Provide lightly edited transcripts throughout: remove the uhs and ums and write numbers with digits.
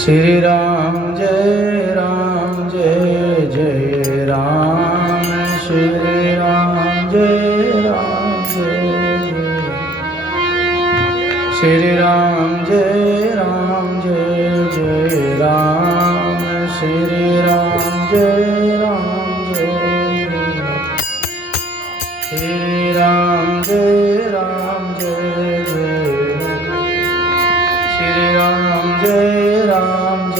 श्री राम जय जय राम। श्री राम जय जय। श्री राम जय जय राम। श्री राम जय जय। श्री राम जय जय। श्री राम जय जय राम। श्री राम जय जय राम।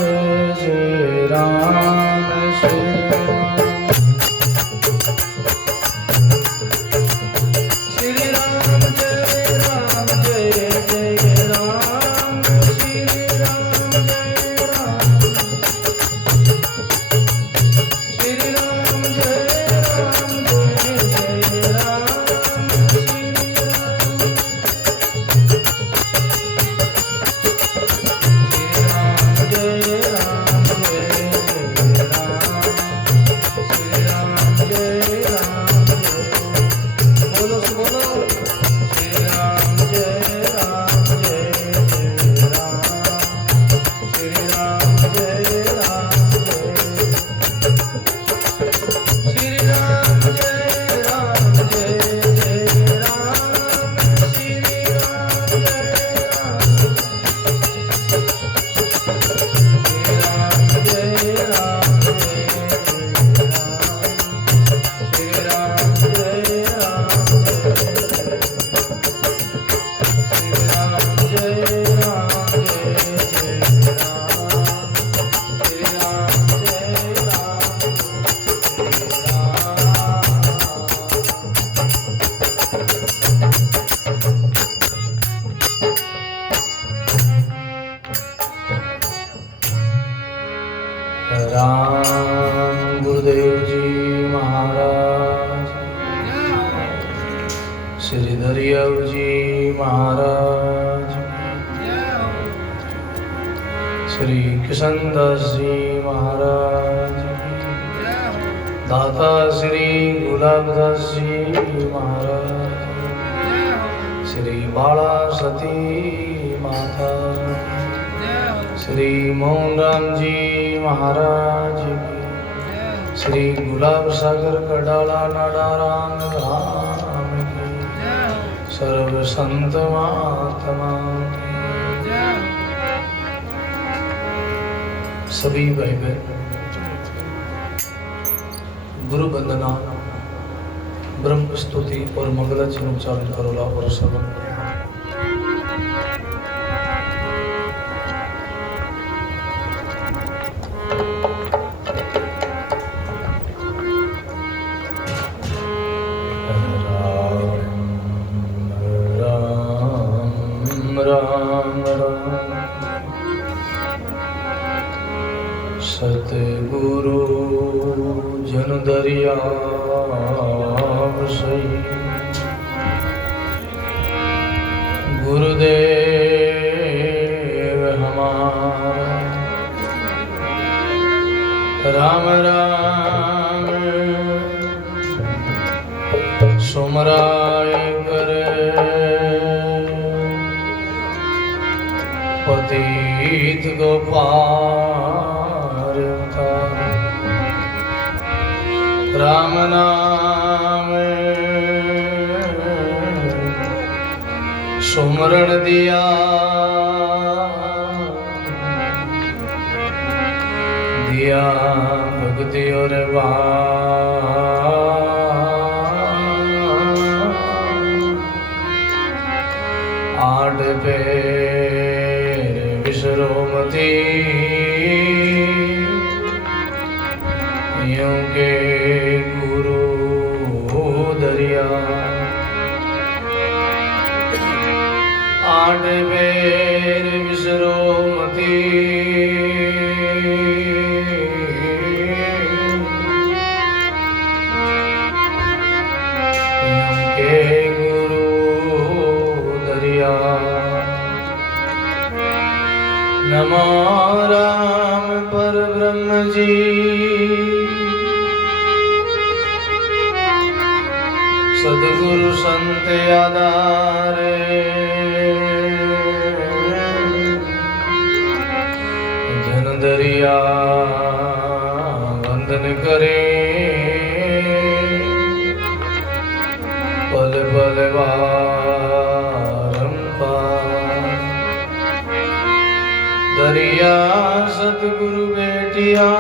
श्री राम जय श्री राम जय जय राम। राम गुरुदेव जी महाराज, श्री धरियव जी महाराज, श्री किशनदास जी महाराज, दाता श्री गुलाबदास जी महाराज, श्री बाला सती माता, श्री मोहन राम जी महाराज की, श्री गुलाब सागर कडाला नाडाराम धाम की, सर्व संत महात्मा की, सभी भाई बहन गुरु वंदना ब्रह्म स्तुति और मंगल चिन्ह उच्चारण करोला और श्रवण सतगुरु जन दरिया सही, गुरुदेव हमारा राम राम सुमराय करे, पतित गोपाल राम नाम सुमरण दिया, दिया भक्ति और आठ पैर विश्रोमती यूं के गुरु दरिया, आठ पैर विश्रोमती यूं के गुरु दरिया। नमो राम पर ब्रह्म जी, सद्गुरु संत आधारे, करिया वंदन करे पल पल बारंबार। दरिया सतगुरु बेटिया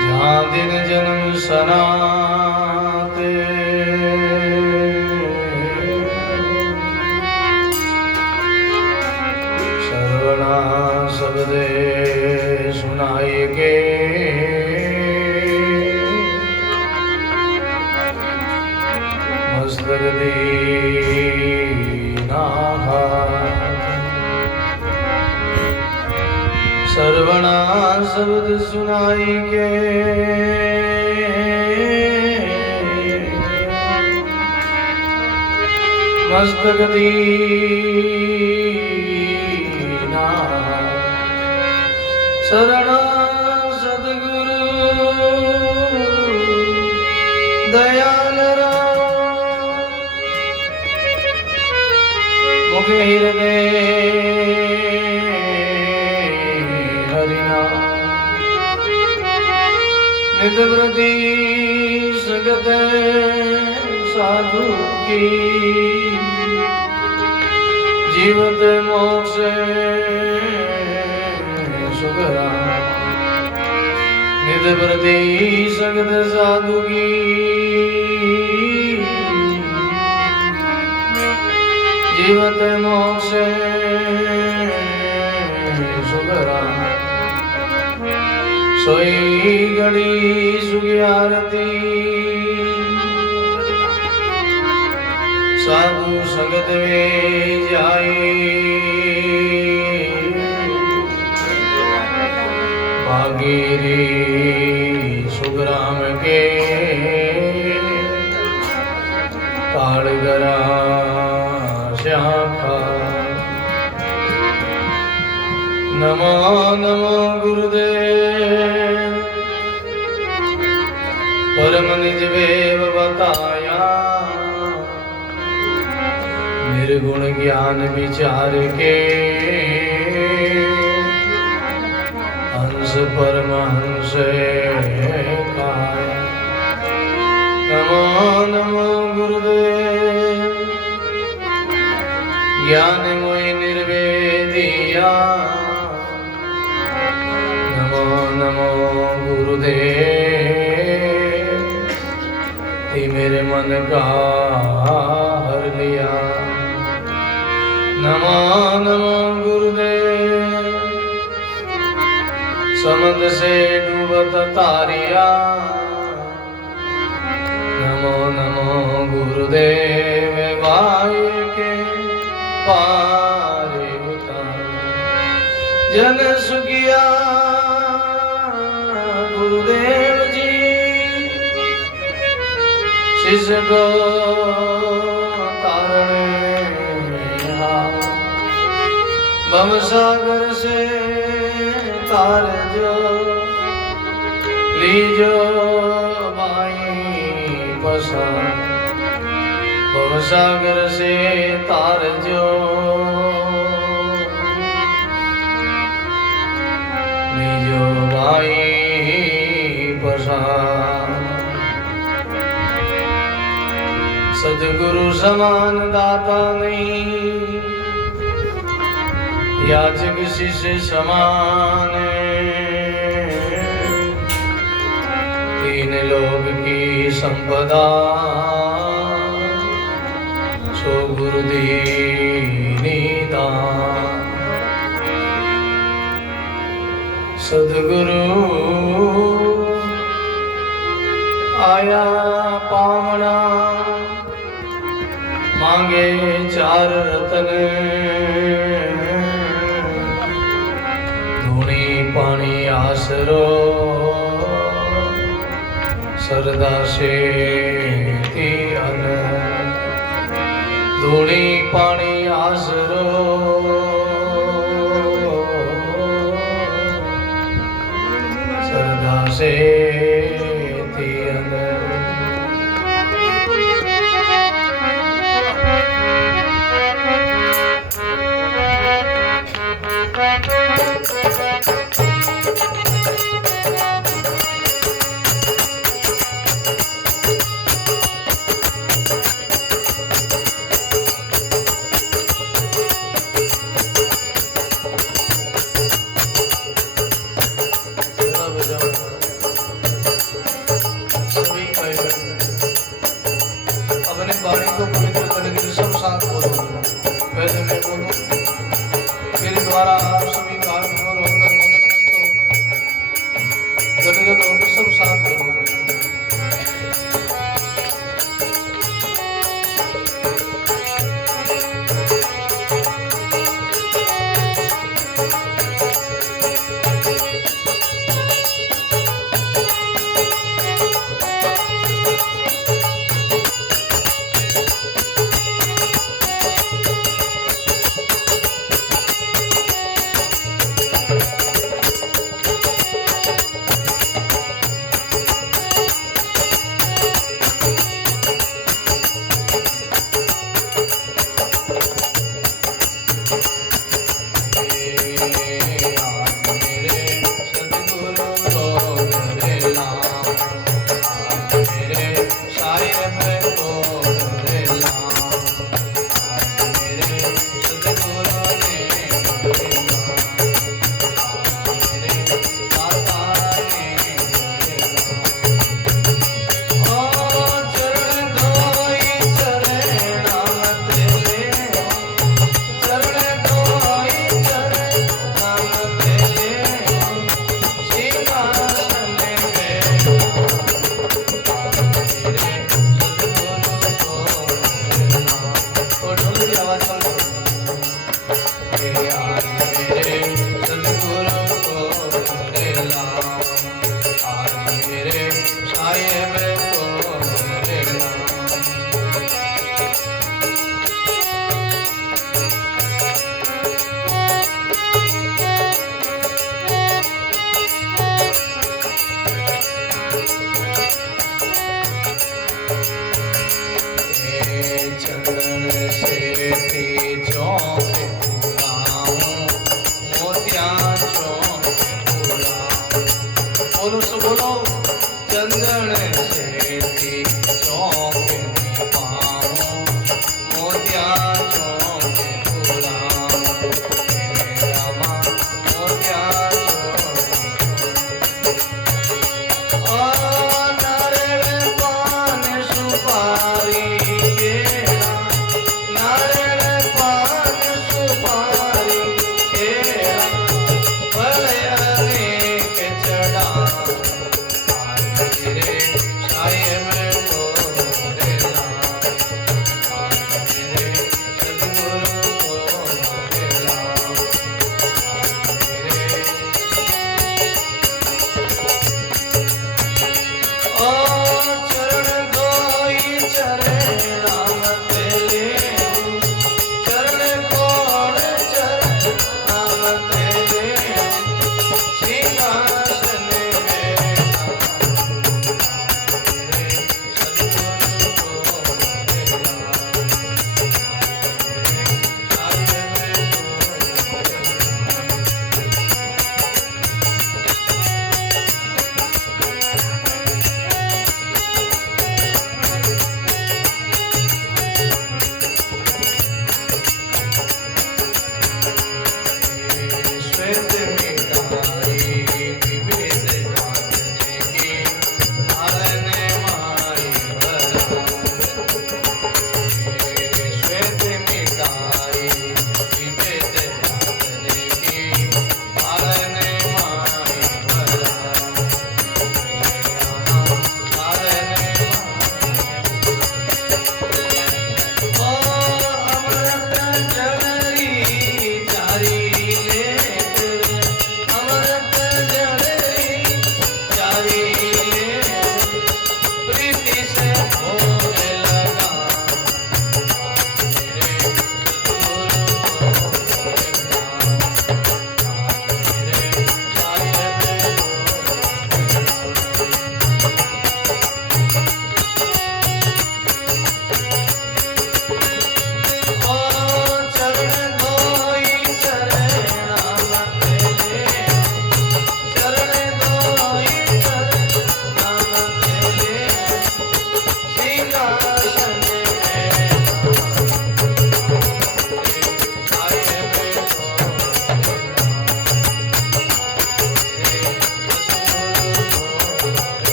जहाँ दिन जन्म सनाते सर्वना सबदे सुनाएगे मस्तक दीना सर्वना शब्द सुनाई के मस्तक दीना शरणा सद्गुरु दयाल मुखे हृदय नित प्रति सगत साधु की जीवत मोक्ष सुगरा नित प्रति सगत साधु की जीवत मोक्ष सुगरा सोई घड़ी सुग्यारती साधु संगत में जाए भागीरी सुग्राम के कालगरा शाखा। नमो नमो गुरुदेव परम निज वेव बताया निर्गुण ज्ञान विचार के हंस परमहंस काया। नमो नमो गुरुदेव ज्ञान मोहि निर्वेदिया। नमो नमो गुरुदेव ती मेरे मन का हर लिया। नमो नमो गुरुदेव समद से डूबत तारिया। नमो नमो गुरुदेव भाई के पारे जन सुखिया। गुरुदेव जी शिष्य को भव सागर से तार जो लीजो माई पसा। भव सागर से तार जो लीजो माई पसा। सद्गुरु समान दाता नहीं याचक शिष्य समान। तीन लोक की संपदा सो गुरु दीनी दान। सद्गुरु आया पावना मांगे चार रतन। धूनी पानी आसरो सरदा से अन। धूनी पानी आसरो सरदा से को पवित्र करने के लिए सब साथ बोलो। पहले मैं बोलूं, मेरे द्वारा आप सभी का विमल होकर मदनमस्त होकर गदगद होकर सब साथ बोलो।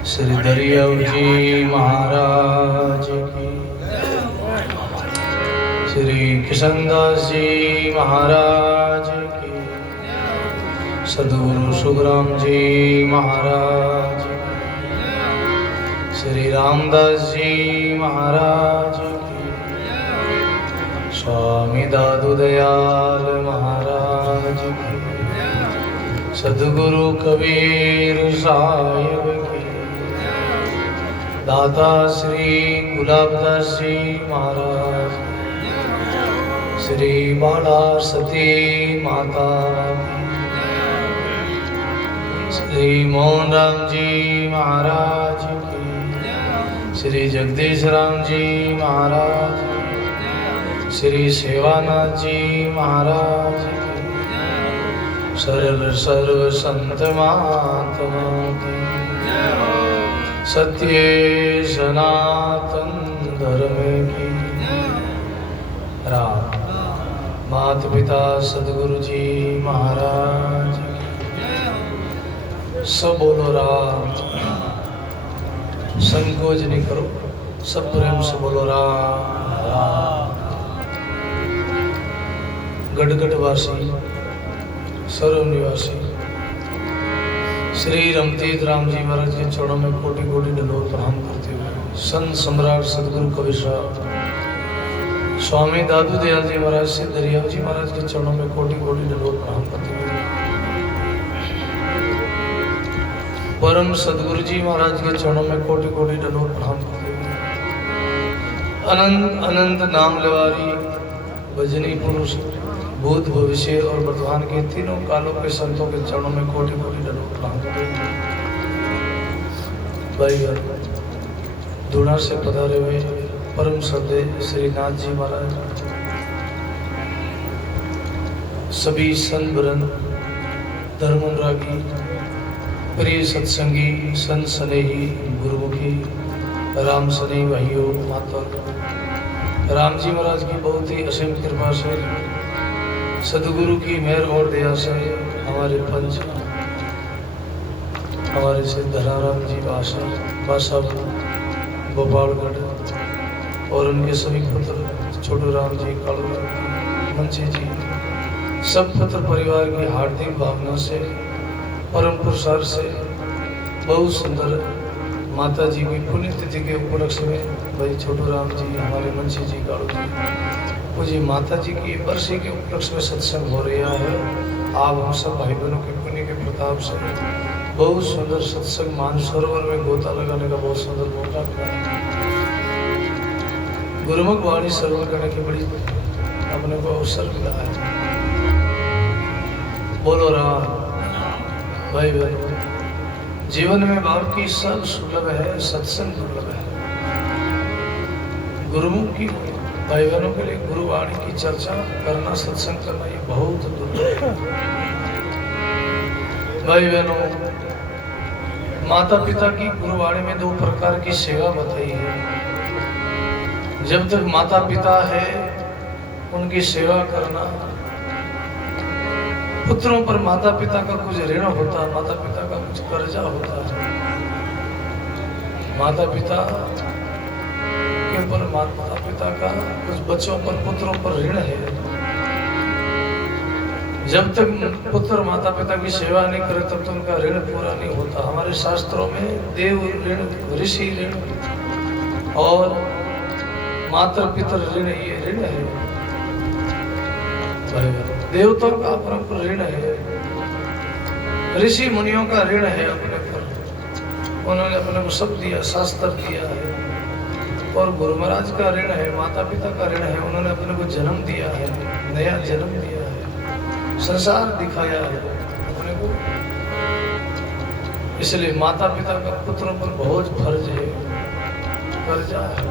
श्री दरियाव जी महाराज की, श्री किशनदास जी महाराज की, सद्गुरु सुखराम जी महाराज की, श्री रामदास जी महाराज की, स्वामी दादू दयाल महाराज की, सद्गुरु कबीर साहिब की, दाता श्री गुलाबदास जी महाराज, श्री बाला सती माता, श्री मोहन राम जी महाराज की, श्री जगदीश राम जी महाराज, श्री सेवानाथ जी महाराज की, सरल सर्व संत महात्मा की, सत्य सनातन धर्म की, राम माता पिता सद्गुरु जी महाराज की। सब बोलो राम, संकोच नहीं करो, सब प्रेम से बोलो राम राम। गढ़गढ़ वासी सर्व निवासी श्री रमतीत राम जी महाराज के चरणों में कोटि कोटि दंडवत प्रणाम करते हुए संत सम्राट सद्गुरु कबीर साहब स्वामी दादू दयाल जी महाराज से दरियाव जी महाराज के चरणों में कोटि कोटि दंडवत प्रणाम करते हुए परम सद्गुरु जी महाराज के चरणों में कोटि कोटि दंडवत प्रणाम करते हुए अनंत अनंत नाम लेवारी भजनी पुरुष भूत भविष्य और वर्तमान के तीनों कालों के संतों के चरणों में कोटि कोटि दंडवत प्रणाम करते हुए भाई धुना से पधारे हुए परम श्रद्धेय श्री नाथ जी महाराज, सभी संत वृंद, धर्म अनुरागी, प्रिय सत्संगी, संत स्नेही, गुरुमुखी, राम स्नेही भाइयों माता, राम जी महाराज की बहुत ही असीम कृपा से सदगुरु की मेहर और दया से हमारे पंच हमारे से धनाराम जी बासा गोपालगढ़ और उनके सभी पुत्र छोटू राम जी, कालू मंची जी, सब पुत्र परिवार की हार्दिक भावना से परम पुरुषार्थ से बहुत सुंदर माता जी की पुण्यतिथि के उपलक्ष्य में भाई छोटू राम जी, हमारे मंची जी, कालू जी, पूजी माता जी की बरसी के उपलक्ष्य में सत्संग हो रहा है। आप हम सब भाई बहनों के पुण्य के प्रताप से बहुत सुंदर सत्संग मानसरोवर में गोता लगाने का बहुत सुंदर मौका मिला है। गुरुमुख वाणी श्रवण करने की बड़ी अपने को अवसर मिला है। बोलो राम। भाई बहन, जीवन में भाव की सब सुलभ है, सत्संग दुर्लभ है। गुरुमुख की भाई बहनों के लिए गुरुवाणी की चर्चा करना, सत्संग करना ये बहुत दुर्लभ है। भाई बहनों, माता पिता की गुरुवाणी में दो प्रकार की सेवा बताई है। जब तक माता पिता है उनकी सेवा करना, पुत्रों पर माता पिता का कुछ ऋण होता, माता पिता का कुछ कर्जा होता है। माता पिता के ऊपर माता पिता का कुछ बच्चों पर, पुत्रों पर ऋण है। जब तक पुत्र माता पिता की सेवा नहीं करे तब तक उनका ऋण पूरा नहीं होता। हमारे शास्त्रों में देव ऋण, ऋषि ऋण और माता पिता ऋण, ये ऋण है। देवताओं का अपने पर ऋण है, ऋषि मुनियों का ऋण है अपने पर, उन्होंने अपने को सब दिया, शास्त्र दिया है। और गुरु महाराज का ऋण है, माता पिता का ऋण है, उन्होंने अपने को जन्म दिया है, नया जन्म दिया है, संसार दिखाया है अपने को। इसलिए माता पिता का पुत्रों पर बहुत फर्ज है, कर्जा है।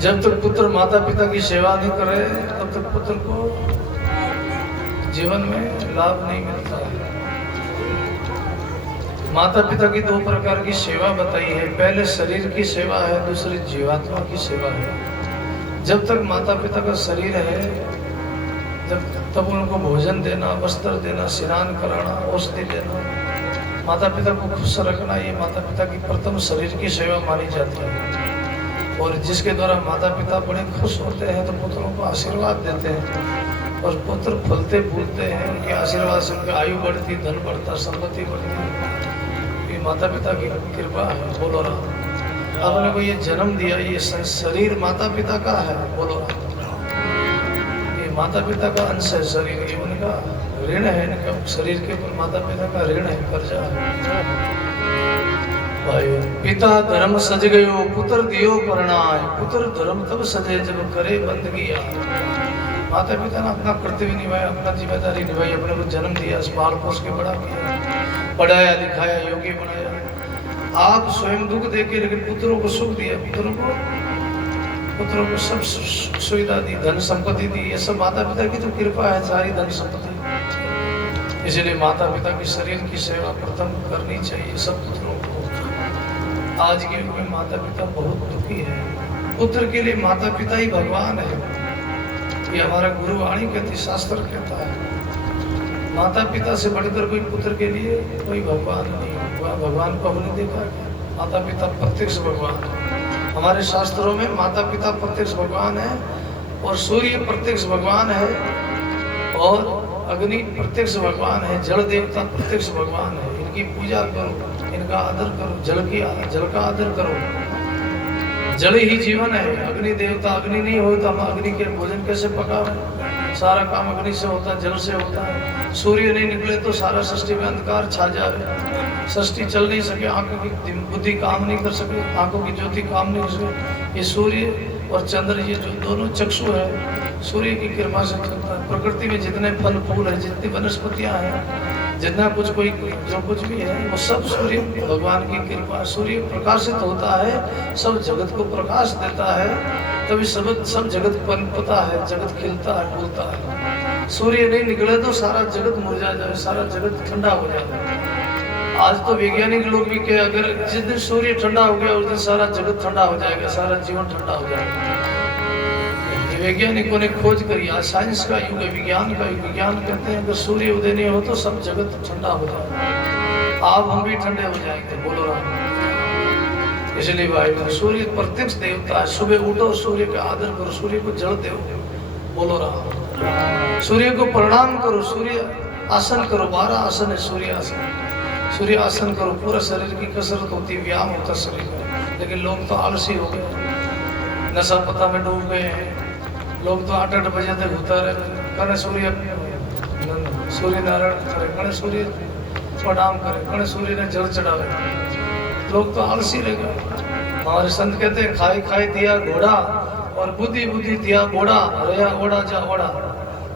जब तक पुत्र माता पिता की सेवा नहीं करे तब तक पुत्र को जीवन में लाभ नहीं मिलता है। माता पिता की दो प्रकार की सेवा बताई है। पहले शरीर की सेवा है, दूसरी जीवात्मा की सेवा है। जब तक माता पिता का शरीर है तब उनको भोजन देना, वस्त्र देना, स्नान कराना, औषधि देना, माता पिता को खुश रखना ये माता पिता की प्रथम शरीर की सेवा मानी जाती है। और जिसके द्वारा माता पिता बड़े खुश होते हैं तो पुत्रों को आशीर्वाद देते हैं और पुत्र फलते फूलते हैं, उनके आशीर्वाद से उनकी आयु बढ़ती, धन बढ़ता, संपत्ति बढ़ती। ये माता पिता की कृपा है। बोलो राम। आपने को ये जन्म दिया, ये शरीर माता पिता का है। बोलो राम। ये माता पिता का अंश है शरीर, ये उनका ऋण है, इनका शरीर के ऊपर माता पिता का ऋण है, कर्जा है। पिता धर्म सज गयो पुत्र दियो परणाय, पुत्र धर्म तब सजे जब करे बंदगी। माता पिता ने अपना कर्तव्य निभाया, अपना जिम्मेदारी निभाई, अपने को जन्म दिया, बाल पोष के बड़ा किया, पढ़ाया लिखाया, योग्य बनाया। आप स्वयं दुख देके लेकिन पुत्रों को सुख दिया, पुत्रों को सब सुविधा दी, धन संपत्ति दी। ये सब माता पिता की तो कृपा है, सारी धन संपत्ति। इसलिए माता पिता की शरीर की सेवा प्रथम करनी चाहिए सब पुत्रों को। आज के युग में माता पिता बहुत दुखी है। पुत्र के लिए माता पिता ही भगवान है, ये हमारा गुरुवाणी कहती, शास्त्र कहता है। माता पिता से बढ़कर कोई पुत्र के लिए कोई भगवान नहीं है। भगवान को हमने देखा है, माता पिता प्रत्यक्ष भगवान है। हमारे शास्त्रों में माता पिता प्रत्यक्ष भगवान है और सूर्य प्रत्यक्ष भगवान है और अग्नि प्रत्यक्ष भगवान है, जल देवता प्रत्यक्ष भगवान है। इनकी पूजा करो, इनका आदर करो, जल का आदर करो। जल ही जीवन है। अग्नि देवता, अग्नि नहीं हो तो हम अग्नि के भोजन कैसे पकावे? सारा काम अग्नि से होता है, जल से होता है। सूर्य नहीं निकले तो सारा सृष्टि में अंधकार छा जाए, सृष्टि चल नहीं सके, आंखों की बुद्धि काम नहीं कर सके, आंखों की ज्योति काम नहीं कर सके। ये सूर्य और चंद्र, ये जो दोनों चक्षु है, सूर्य की कृपा से चलता है। प्रकृति में जितने फल फूल है, जितनी वनस्पतियां हैं, जितना कुछ कोई जो कुछ भी है, वो सब सूर्य भगवान की कृपा। सूर्य प्रकाशित होता है, सब जगत को प्रकाश देता है, तभी सब जगत पनपता है, जगत खिलता है, फूलता है। सूर्य नहीं निकले तो सारा जगत मुरझा जाए, सारा जगत ठंडा हो जाए। आज तो वैज्ञानिक लोग भी कहे अगर जिस दिन सूर्य ठंडा हो गया उस दिन सारा जगत ठंडा हो जाएगा, सारा जीवन ठंडा हो जाएगा। वैज्ञानिकों ने खोज करी। आज साइंस का युग है, विज्ञान का युग। विज्ञान कहते हैं अगर सूर्य उदय नहीं हो तो सब जगत ठंडा हो जाएगा, आप हम भी ठंडे हो जाएंगे। बोलो राम। इसलिए भाई सूर्य प्रत्यक्ष देवता है। सुबह उठो, सूर्य का आदर करो, सूर्य को जल दो। बोलो राम। सूर्य को प्रणाम करो, सूर्य आसन करो, 12 आसन है सूर्य आसन। सूर्य आसन करो, पूरा शरीर की कसरत होती, व्यायाम होता शरीर में। लेकिन लोग तो आलसी हो गए, नशा पता में डूब गए हैं। लोग तो 8-8 बजे तक उतर करे, सूर्य नारायण करे, कणे सूर्य प्रणाम करे, कणे सूर्य ने जल चढ़ावे। लोग तो आलसी रह गए। हमारे संत कहते हैं खाई खाई दिया घोड़ा और बुद्धि बुद्धि दिया घोड़ा, रया ओढ़ा जा ओढ़ा।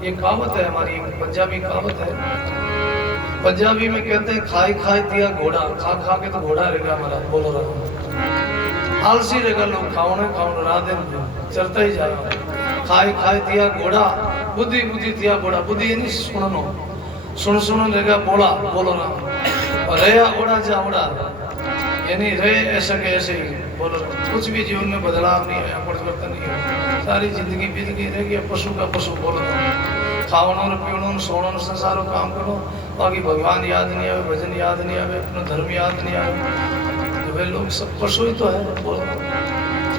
ये कहावत है हमारी, पंजाबी कहावत है। पंजाबी में कहते हैं खाई खाई दिया घोड़ा, खा खा के तो घोड़ा रहेगा हमारा। बोलो रहा आलसी रहेगा, लोग खाओ रात दिन चलता ही जाएगा। खाई खाई दिया घोड़ा, बुद्धि बुद्धि दिया घोड़ा। बुद्धि ये नहीं सुनो सुनो रहेगा बोला। बोलो रहा और रया ओढ़ा जा ओढ़ा, यानी रहे ऐसा के ऐसे ही। बोलो कुछ भी जीवन में बदलाव नहीं आया, परिवर्तन नहीं हुआ, सारी जिंदगी बीत गई रह गया पशु का पशु। बोलो खावनो पीवनो सोनो संसारो काम करो, बाकी भगवान याद नहीं आवे, भजन याद नहीं आवे, अपना धर्म याद नहीं आवे। तो वे लोग सब पशु ही तो है। बोलो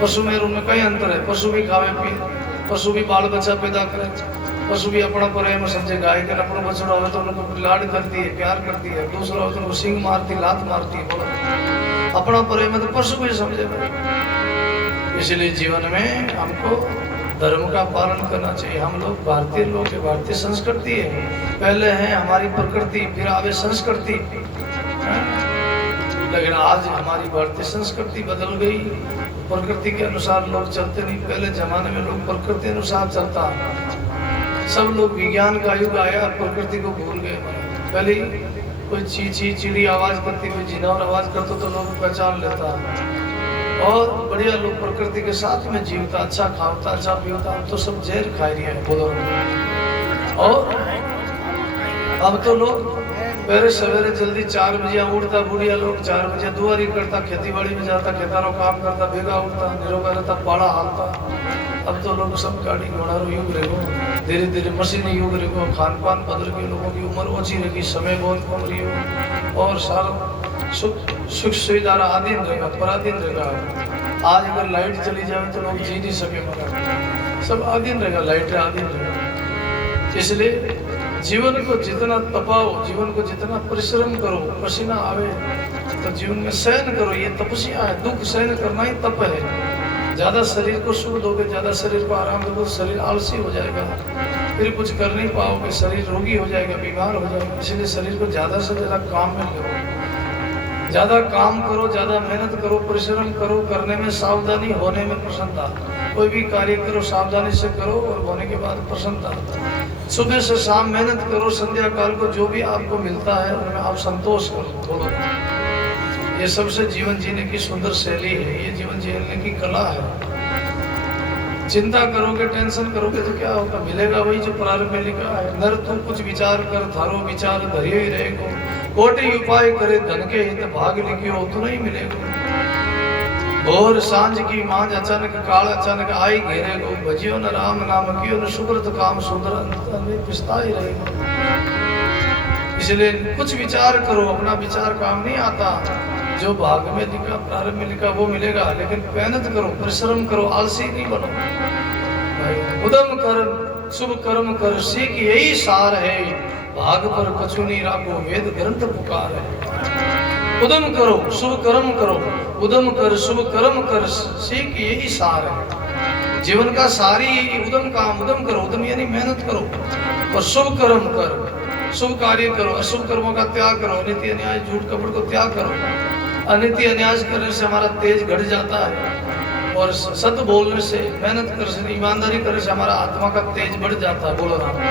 पशु में उनमें कई अंतर है। पशु भी खावे पिए, पशु भी बाल बच्चा पैदा करे, पशु भी अपना प्रेम समझे। गाय के अपना बछड़ा हो तो उनको लाड करती है, प्यार करती है। दूसरा हो तो उनको सिंग मारती, लात मारती है। बोलो अपना प्रेम है तो पशु भी समझे। इसलिए जीवन में हमको धर्म का पालन करना चाहिए। हम लोग भारतीय लोग हैं, भारतीय संस्कृति है। पहले है हमारी प्रकृति, फिर आवे संस्कृति। लेकिन आज हमारी भारतीय संस्कृति बदल गई, प्रकृति के अनुसार लोग चलते नहीं। पहले जमाने में लोग प्रकृति अनुसार चलता, सब लोग विज्ञान का युग आया और प्रकृति को भूल गए। पहले कोई चींची चिड़ी आवाज करती, कोई जिनावर आवाज करता तो लोग पहचान लेता और बढ़िया लोग प्रकृति के साथ में जीवता, अच्छा खाता, अच्छा पीता। तो सब जहर खा रही है। बोलो और अब तो लोग पहले सवेरे जल्दी 4 बजे उठता, बुढ़िया लोग 4 बजे दुआरी करता, खेती बाड़ी में जाता, खेतारों काम करता, बेगा उठता, निरोगा रहता, पाड़ा हालता। अब तो लोग सब गाड़ी घोड़ा युग रहेगो, धीरे धीरे मशीनी युग रहेगो, खान पान बदल के लोगों की उम्र ओछी रहेगी, समय बहुत कम रही हो और सारा सुख सुविधा आधीन रहेगा, पराधीन रहेगा। आज अगर लाइट चली जाए तो लोग जी नहीं सके, मगर सब आधीन रहेगा, लाइट आधीन रहेगा। इसलिए जीवन को जितना तपाओ, जीवन को जितना परिश्रम करो, पसीना आवे तो जीवन में सहन करो, ये तपस्या है। दुख सहन करना ही तप है। ज्यादा शरीर को सुख दोगे, ज्यादा शरीर को आराम दोगे, शरीर आलसी हो जाएगा, फिर कुछ कर नहीं पाओगे, शरीर रोगी हो जाएगा, बीमार हो जाएगा। इसलिए शरीर को ज्यादा से ज्यादा काम में लगाओ, ज्यादा काम करो, ज्यादा मेहनत करो, परिश्रम करो, करने में सावधानी, होने में प्रसन्नता। कोई भी कार्य करो सावधानी से करो और होने के बाद प्रसन्नता। सुबह से शाम मेहनत करो, संध्या काल को जो भी आपको मिलता है उनमें आप संतोष करो। बोलो, ये सबसे जीवन जीने की सुंदर शैली है, ये जीवन जीने की कला है। चिंता करोगे, टेंशन करोगे तो क्या होगा? मिलेगा वही जो प्रारंभ में लिखा है, नर तू कुछ विचार कर, थारो विचार धरियो ही रहेगो, कोटि उपाय करे धन के हित, भाग लिखियो तो नहीं मिलेगा। भोर सांझ की मांझ अचानक काल अचानक आई घेरे गो, भजियो न राम नाम कियो न सुकृत काम, सुंदर अंत में पिस्ता ही रहेगा। इसलिए कुछ विचार करो, अपना विचार काम नहीं आता। जो भाग में लिखा, प्रारंभ में लिखा वो मिलेगा, लेकिन मेहनत करो, परिश्रम करो, आलसी नहीं बनो। उदम कर शुभ कर्म कर, सीख यही सार है, भाग पर कछु नहीं राखो, वेद ग्रंथ पुकार है। उदम करो, शुभ कर्म करो, उदम कर, शुभ कर्म कर, सीख यही सार है। जीवन का सारी उदम काम, उदम करो, उदम यानी मेहनत करो, और शुभ कर्म कर, शुभ कार्य करो, अशुभ कर्मों का त्याग करो, अनित्य अन्याय झूठ कपट को त्याग करो। अनित्य अन्याय करने से हमारा तेज घट जाता है, और सत्य बोलने से, मेहनत करने से, ईमानदारी करने से हमारा आत्मा का तेज बढ़ जाता है। बोलो राम,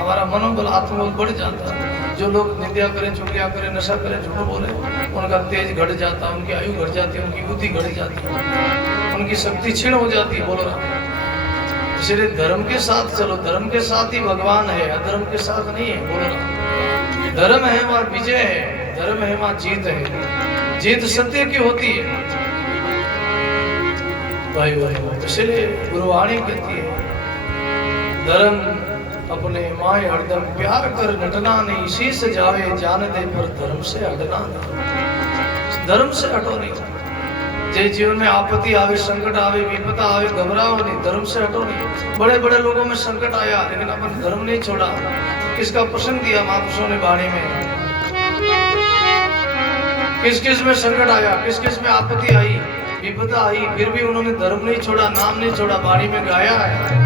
हमारा मनोबल आत्मबल बढ़ जाता है। जो लोग निंदा करें, चुगलियां करें, नशा करें, झूठ बोले, उनका तेज घट जाता है, उनकी आयु घट जाती है, उनकी बुद्धि घट जाती है, उनकी शक्ति क्षीण हो जाती है। बोलो राम, इसलिए धर्म के साथ चलो, धर्म के साथ ही भगवान है, अधर्म के साथ नहीं है। बोलो राम, धर्म है वहां विजय है, धर्म है वहां जीत है, जीत सत्य की होती है। भाई भाई, इसलिए गुरुवाणी कहती है, धर्म अपने माए हरदम प्यार कर, नटना नहीं, शीश जावे जान दे, पर धर्म से हटना नहीं। धर्म से हटो नहीं। जे जीवन में आपत्ति आवे, संकट आवे, विपदा आवे, घबराओ नहीं, धर्म से हटो नहीं। बड़े बड़े लोगों में संकट आया, लेकिन अपन धर्म नहीं छोड़ा। किसका प्रसंग दिया महापुरुषों ने वाणी में, किस किस में संकट आया, किस किस में आपत्ति आई, विपदा आई, फिर भी उन्होंने धर्म नहीं छोड़ा, नाम नहीं छोड़ा, वाणी में गाया है।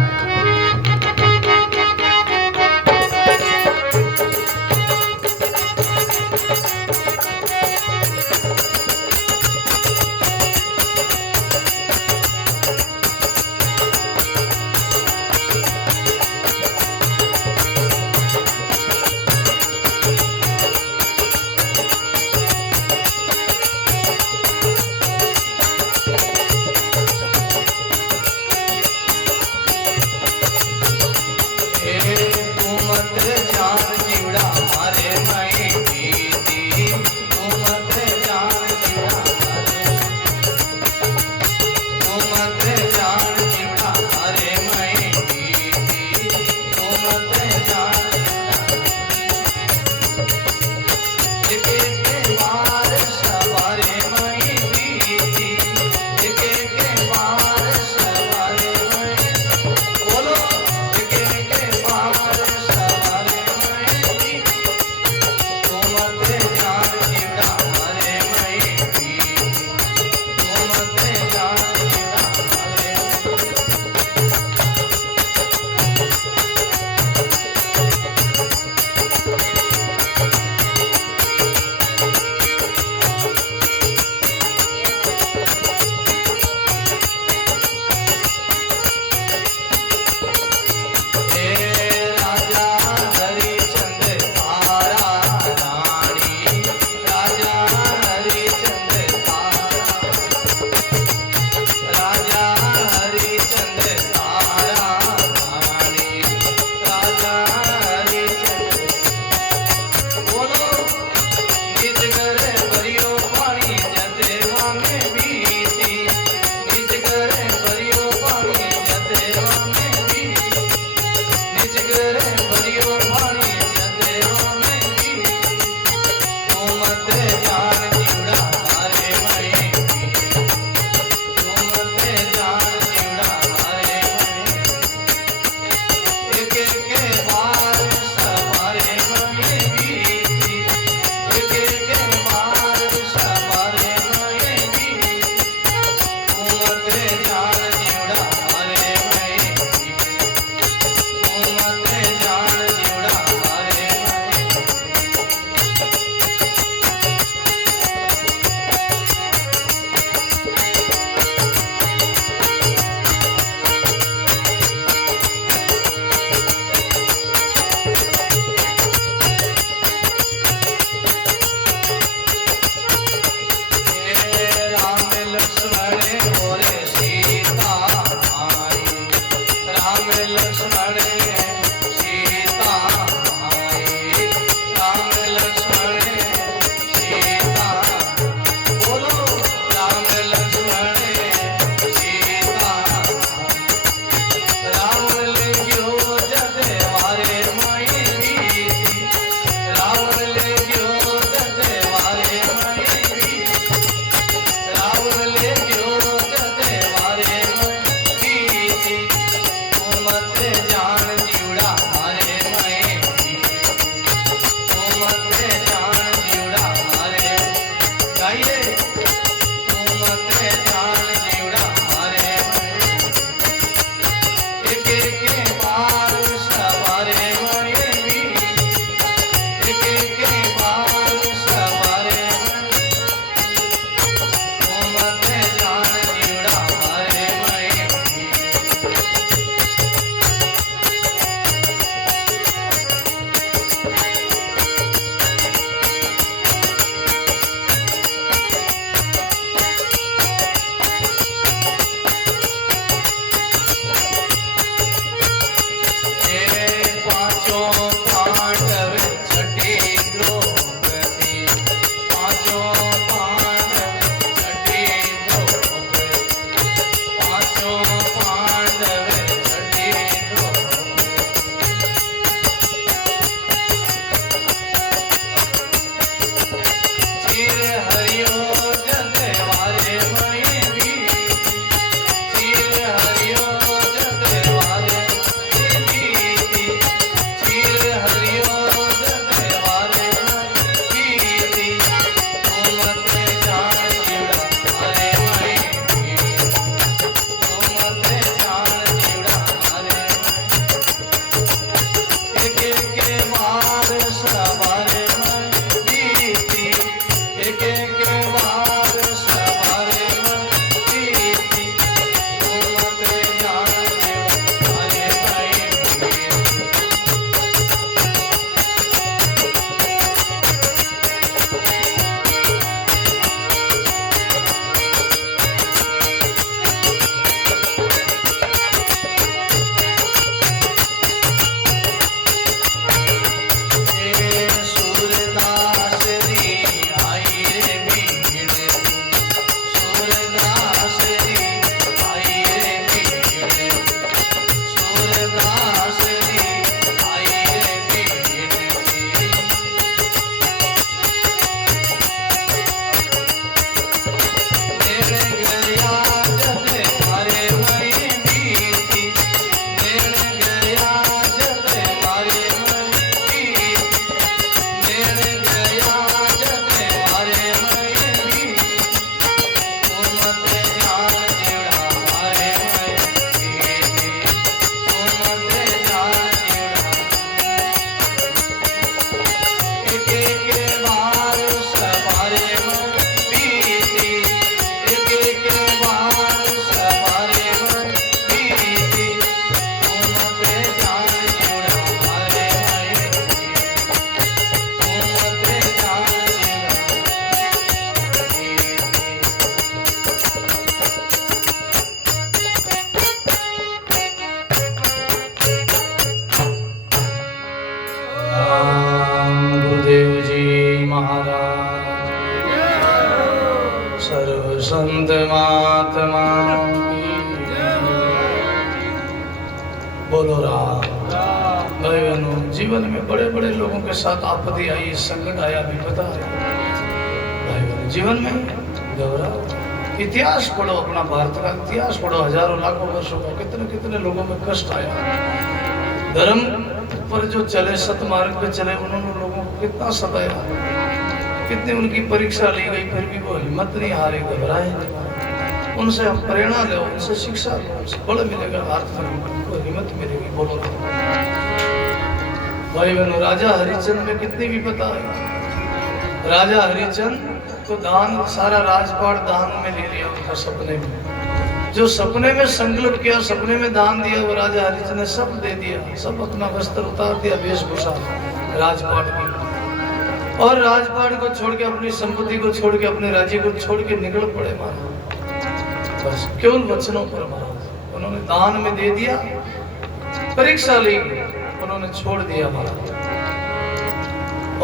सर्व संत महात्मा बोलो राम। भाई बहनों, जीवन में बड़े बड़े लोगों के साथ आपत्ति आई, संकट आया, विपदा आई। भाई बहनों, जीवन में घबराओ। इतिहास पढ़ो, अपना भारत का इतिहास पढ़ो, हजारों लाखों वर्षों का कितने कितने लोगों में कष्ट आया। धर्म पर जो चले, सतमार्ग पे चले, उन्होंने लोगों को कितना सताया, कितनी उनकी परीक्षा ली गई, फिर भी वो हिम्मत नहीं हारे, घबराए नहीं। उनसे हम प्रेरणा लो, उनसे शिक्षा लो, उनसे बल मिलेगा, आत्मनिर्भर हिम्मत मिलेगी। बोलो भाई बहनों, राजा हरिश्चंद्र में कितनी विपदा आई। राजा हरिश्चंद्र को दान, सारा राजपाट दान में ले लिया उनका सपने में। जो सपने में संकल्प किया, सपने में दान दिया, वो राजा हरिश्चंद्र ने सब दे दिया, सब अपना वस्त्र उतार दिया, वेशभूषा राजपाट की, और राजपाट को छोड़ के, अपनी संपत्ति को छोड़ के, अपने राज्य को छोड़ के निकल पड़े महाराज। बस केवल वचनों पर महाराज उन्होंने दान में दे दिया, परीक्षा ली, उन्होंने छोड़ दिया महाराज।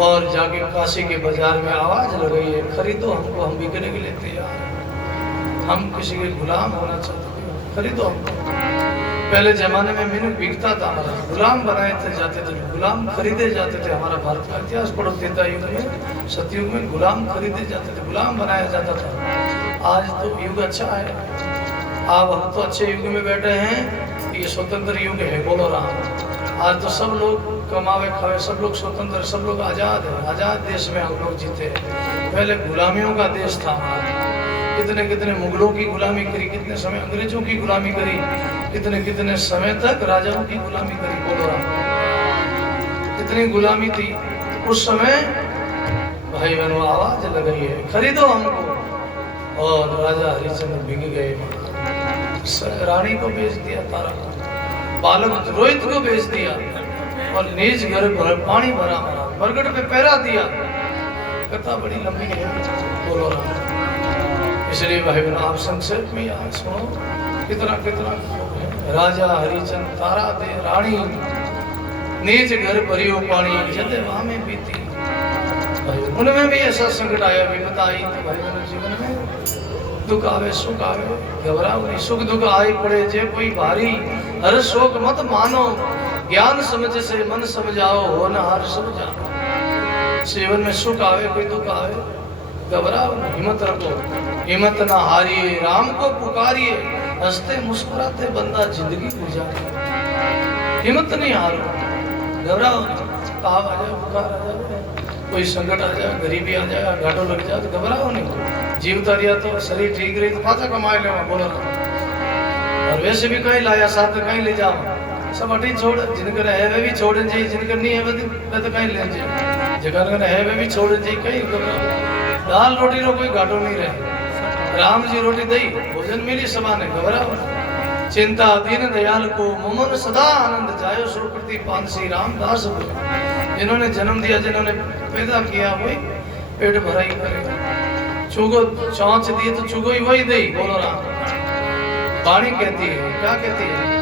और जाके काशी के बाजार में आवाज लगाई है, खरीदो हमको, हम बिकने के लिए तैयार हैं, हम किसी के गुलाम होना चाहते हैं, खरीदो हमको। पहले जमाने में मीनू बिकता था हमारा, गुलाम बनाए थे जाते थे, गुलाम खरीदे जाते थे। हमारा भारत का इतिहास पढ़ो, त्रेता युग में, सतयुग में गुलाम खरीदे जाते थे, गुलाम बनाया जाता था। आज तो युग अच्छा है, अब हम तो अच्छे युग में बैठे हैं, ये स्वतंत्र युग है। बोलो राम। आज तो सब लोग कमावे खावे, सब लोग स्वतंत्र, सब लोग आजाद है, आजाद देश में हम लोग जीते हैं। पहले गुलामियों का देश था हमारा, कितने कितने मुगलों की गुलामी करी, कितने समय अंग्रेजों की गुलामी करी, कितने कितने समय तक राजाओं की गुलामी करी। बोलो राम, कितनी गुलामी थी उस समय। भाई बहनों, आवाज लगाई है, खरीदो हमको। और राजा हरिश्चंद्र बिक गए, रानी को बेच दिया, तारा को, बालक रोहित को बेच दिया, और निज घर भर पानी भरा, बरगद पे पहरा दिया। कथा बड़ी लंबी है, बोलो राम। इसलिए भाई बहनों, आप संक्षेप में यहाँ सुनो, कितना कितना राजा हरिश्चंद्र, तारा दे रानी, निज घर भरियो पानी, जदे वहां में बीती। उनमें भी ऐसा संकट आया, विपदा आई, तो भाई बहनों जीवन में दुख आवे, सुख आवे, घबराओ नहीं। सुख दुख आए पड़े जे कोई भारी, हर शोक मत मानो, ज्ञान समझ से मन समझाओ, हो न हार सब जानो। जीवन में सुख आवे, कोई दुख आवे, घबराओ नहीं, हिम्मत रखो, हिम्मत ना हारिए, राम को पुकारिए, हंसते मुस्कुराते बंदा जिंदगी गुजारे। हिम्मत नहीं हारो, घबराओ नहीं। ताव आ जाए, बुखार आ जाए, कोई संकट आ जाए, गरीबी आ जाए, घाटो लग जाए, तो घबराओ नहीं। जीव तारिया तो शरीर ठीक रही तो पाचा कमाए ले, बोलो। और वैसे भी कहीं लाया साथ में कहीं ले जाओ, सब अटी छोड़, जिनकर है वे भी छोड़े जी, जिनकर नहीं है वे तो कहीं ले जाए, जिनकर है वे भी छोड़े जी, कहीं दाल रोटी रो कोई घाटो नहीं रहे। राम जी रोटी दई, भोजन मिली सबाने, घबराओ। चिंता दीन दयाल को मुमन सदा आनंद जायो, सुप्रति पान श्री रामदास बोले। जिन्होंने जन्म दिया, जिन्होंने पैदा किया, वही पेट भराई करेगा। चुगो चौंच दिए तो चुगो ही वही दई। बोलो राम। वाणी कहती है, क्या कहती है?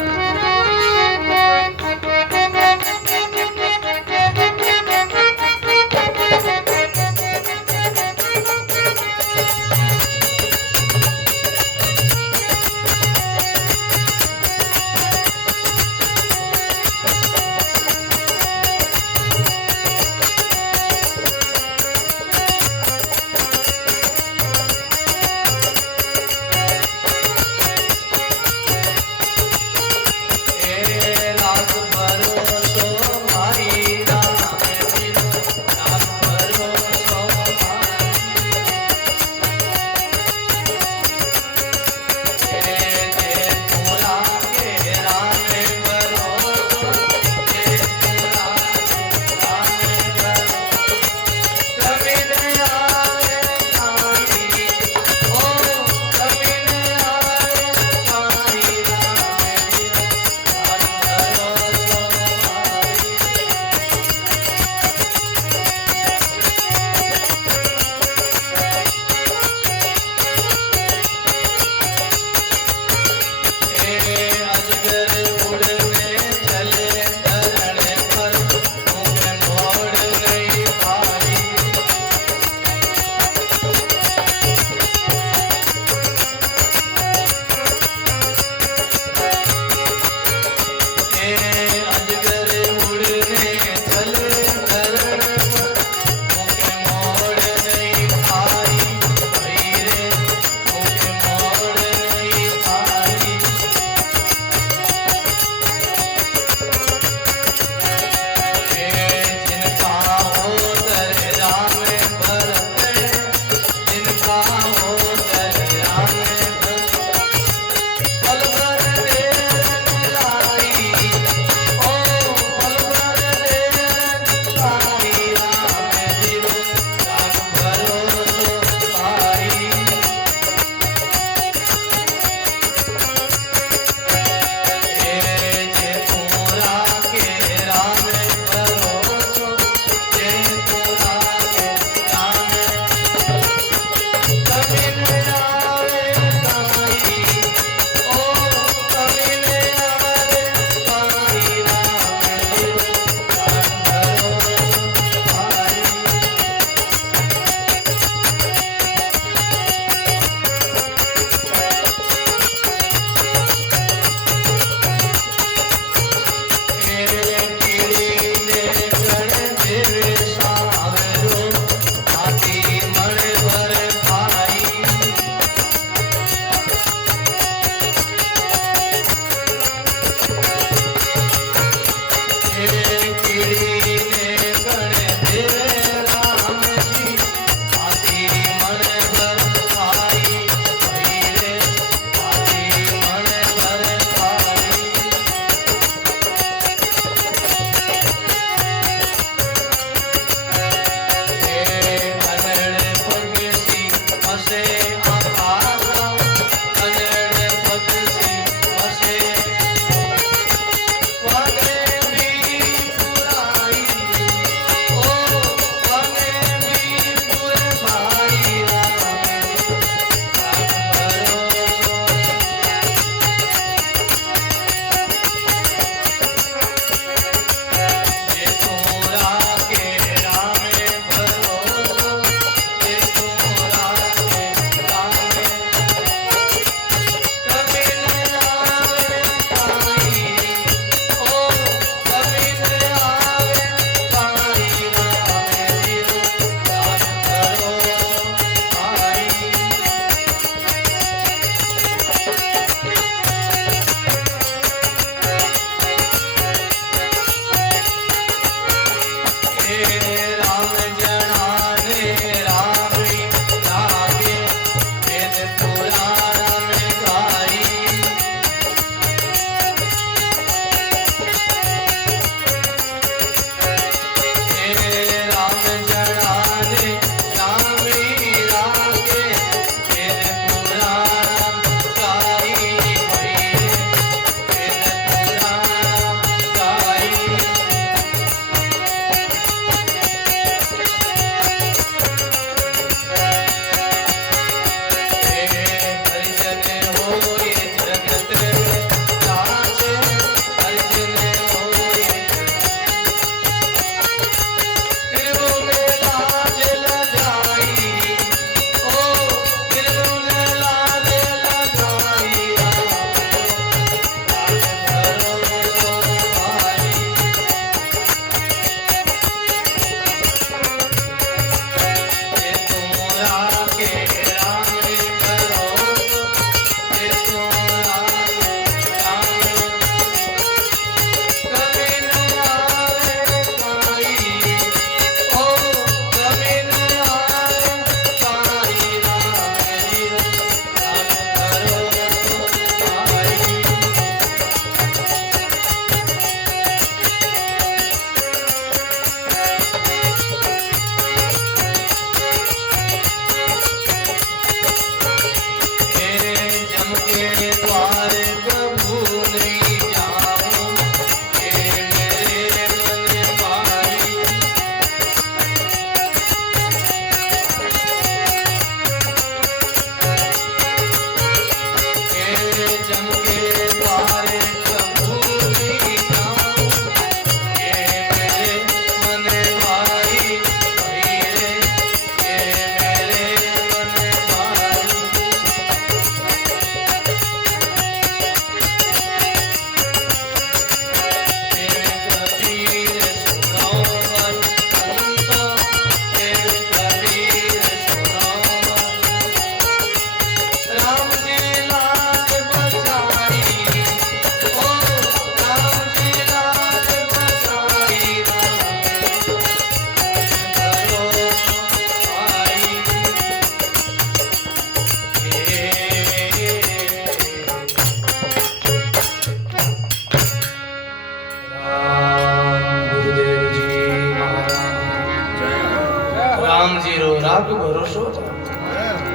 राग भरोसो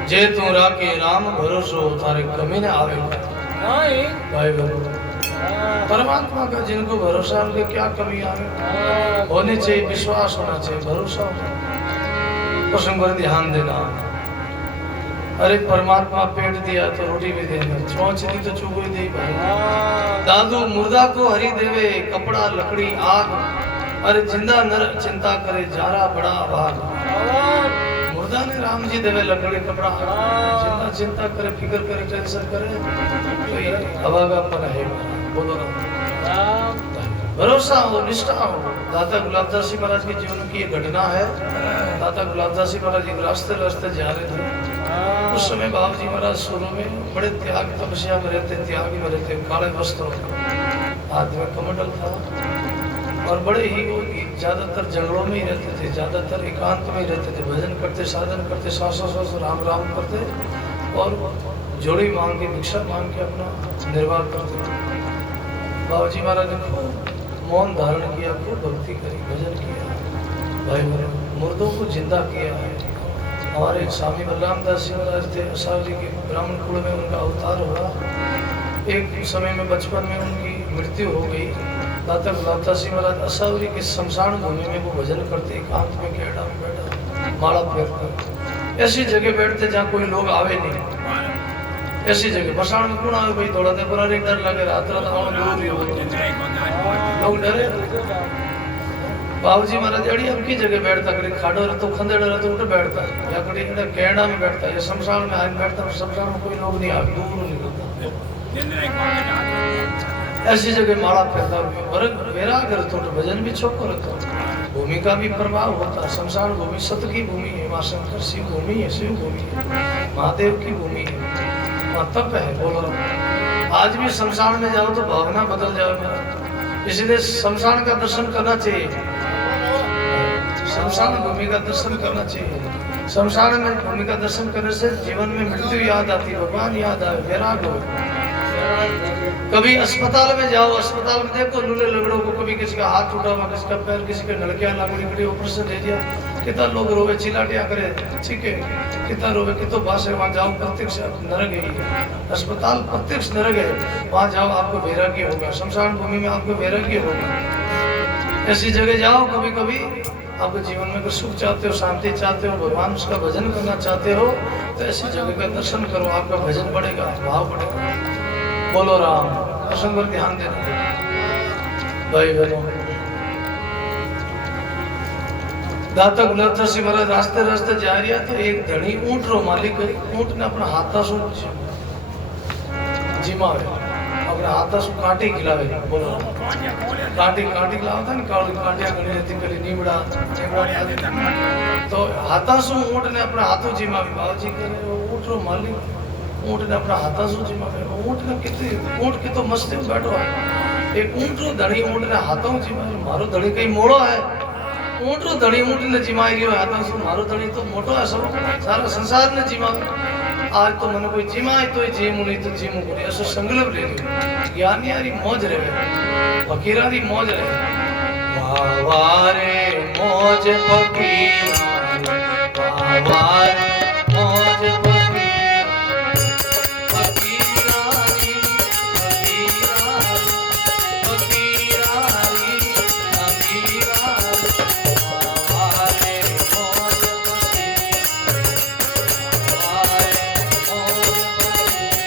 जे तू राखे राम भरोसो थारे कमी न आवे भाई परमात्मा का जिनको भरोसा उनके क्या कमी आवे होने चाहिए विश्वास होना चाहिए भरोसा प्रसंग पर ध्यान देना अरे परमात्मा पेट दिया तो रोटी भी देगा छोंच दी तो चुगो दे भाई दादू मुर्दा को हरी देवे कपड़ा लकड़ी आग अरे जिंदा नर चिंता करे जारा बड़ा भाग मुर्दा ने राम जी देवे लकड़ी कपड़ा जिंदा चिंता करे फिक्र करे टेंशन करे तो ये अभागापन है बोलो ना भरोसा हो निष्ठा हो दाता गुलाबदास जी महाराज के जीवन की ये घटना है दाता गुलाबदास जी महाराज जी रास्ते रास्ते जा रहे थे उस समय बाबू जी महाराज शुरू में बड़े त्याग तपस्या में रहते त्यागी में रहते काले वस्त्रों हाथ में कमंडल था और बड़े ही ज्यादातर जंगलों में ही रहते थे ज्यादातर एकांत में ही रहते थे भजन करते साधन करते सांसों सांस राम राम करते और जोड़ी मांग के भिक्षा मांग के अपना निर्वाह करते बाबू जी महाराज ने खूब मौन धारण किया खूब भक्ति करी भजन किया भाई मुर्दों को जिंदा किया है हमारे स्वामी बलराम दास जी महाराज थे असावरी के ब्राह्मण कुल में उनका अवतार हुआ एक समय में बचपन में उनकी मृत्यु हो गई दाता गुलाबदास जी महाराज असावरी के शमशान भूमि में वो भजन करते एकांत में घेड़ा में बैठा माला फेरकर ऐसी जगह बैठते जहाँ कोई लोग आवे नहीं ऐसी जगह बसाण में कौन आवे भाई थोड़ा देर पर डर लगे रात रात आने दूर लोग डरे बाबूजी महाराज अड़ी अब की जगह बैठता कड़ी खाड़ो रहे तो खंदेड़ रहे तो उठे बैठता या कड़ी कैंडा में बैठता या शमशान में आज बैठता शमशान में कोई लोग नहीं आवे दूर निकलता ऐसी जगह माला फेरता और मेरा घर तो भजन भी छोको रहता भूमि का भी प्रभाव होता शमशान भूमि सत की भूमि है माँ शंकर शिव भूमि है शिव भूमि है महादेव की भूमि है वहाँ तप है बोल रहा आज भी शमशान में जाओ तो भावना बदल जाओ मेरा इसलिए शमशान का दर्शन करना चाहिए शमशान भूमि का दर्शन करना चाहिए शमशान में भूमि का दर्शन करने से जीवन में मृत्यु याद आती, भगवान याद आए, वैराग हो। कभी अस्पताल में जाओ, अस्पताल में देखो लूले लगड़ों को, कभी किसी का हाथ टूटा हुआ, किसी का पैर, किसी के नलकियां लागड़ी पड़ी, ऑपरेशन दे दिया, कितना लोग रोवे, चिल्लाटियां करे, ठीक है, कितना रोवे, कितो भाषे। वहां जाओ, प्रत्यक्ष नरक है, अस्पताल प्रत्यक्ष नरक है, वहां जाओ आपको वैराग्य होगा, शमशान भूमि में आपको वैराग्य होगा। ऐसी जगह जाओ, कभी कभी आपको जीवन में अगर सुख चाहते हो, शांति चाहते हो, भगवान उसका भजन करना चाहते हो, तो ऐसी जगह का दर्शन करो, आपका भजन बढ़ेगा, भाव बढ़ेगा। बोलो राम। दर्शन पर ध्यान देना भाई बहनों। दाता गुलाब सिंह महाराज रास्ते रास्ते जा रहा तो एक धनी ऊंट रो मालिक है, ऊंट ने अपना हाथा सु जिमावे, अपने हाथा सु कांटी खिलावे। बोलो कांटी कांटी खिलावा था ना, कांटियां गणी रहती, कली नीमड़ा तो हाथा सु ऊंट ने अपना हाथों जिमावे। बाबूजी करे ऊंट रो मालिक, ऊंट ने अपना हाथा सु जिमावे। ऊंट ने कितनी, ऊंट की तो मस्ती में बैठो है, एक ऊंट रो धनी ऊंट ने हाथों जिमावे। मारो धनी कहीं मोड़ो है, ऊंट रो धनी ऊंट ने जिमाई रियो हाथों सु, मारो धनी तो मोटो है, सब सारा संसार ने जिमावे। आज तो मैंने कोई जिमाई तो जीमू नहीं तो जीमू को, ऐसा संकल्प ले लियो। ज्ञानी यारी मौज रहे, फकीरा दी मौज रहे। वावारे मौज फकीरा, वावारे मौज फकीरा, फकीरारी फकीरारी फकीरारी फकीरारी, वावारे मौज फकीरा, वावारे मौज फकीरा।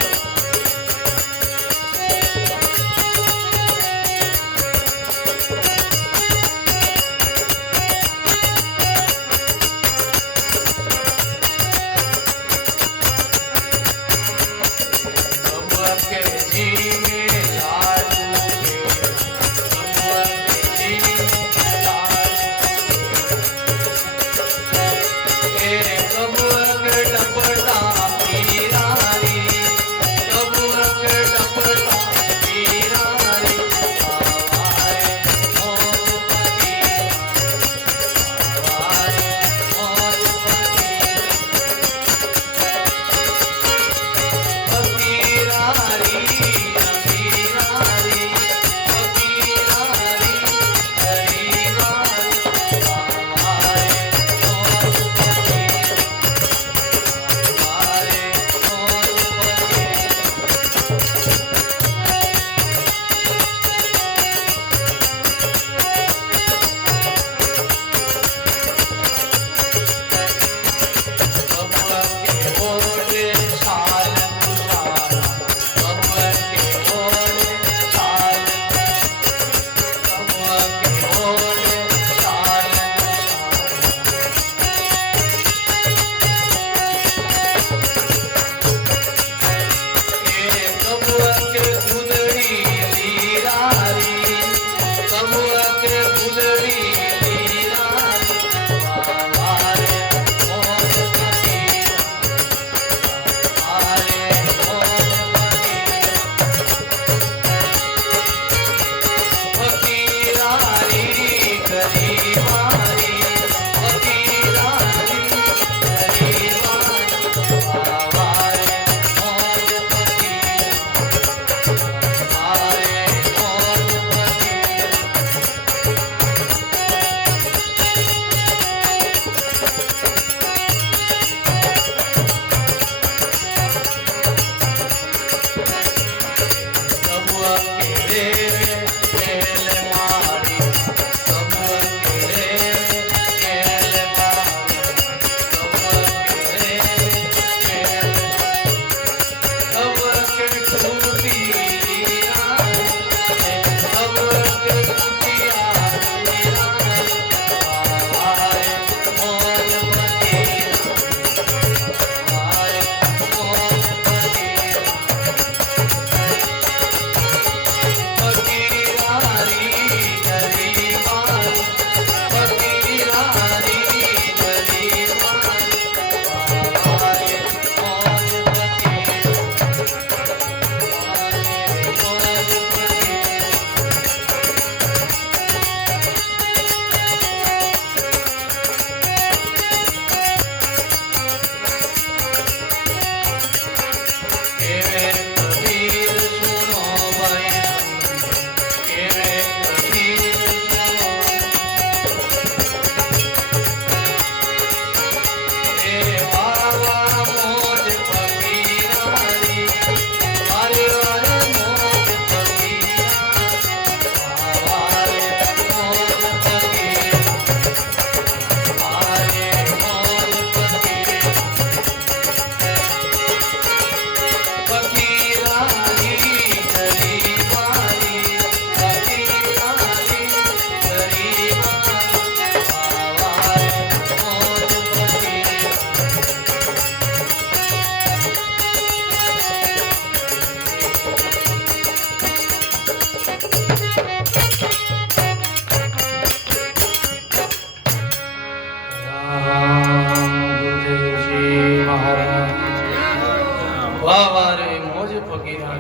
आवारे मौज फकीरा,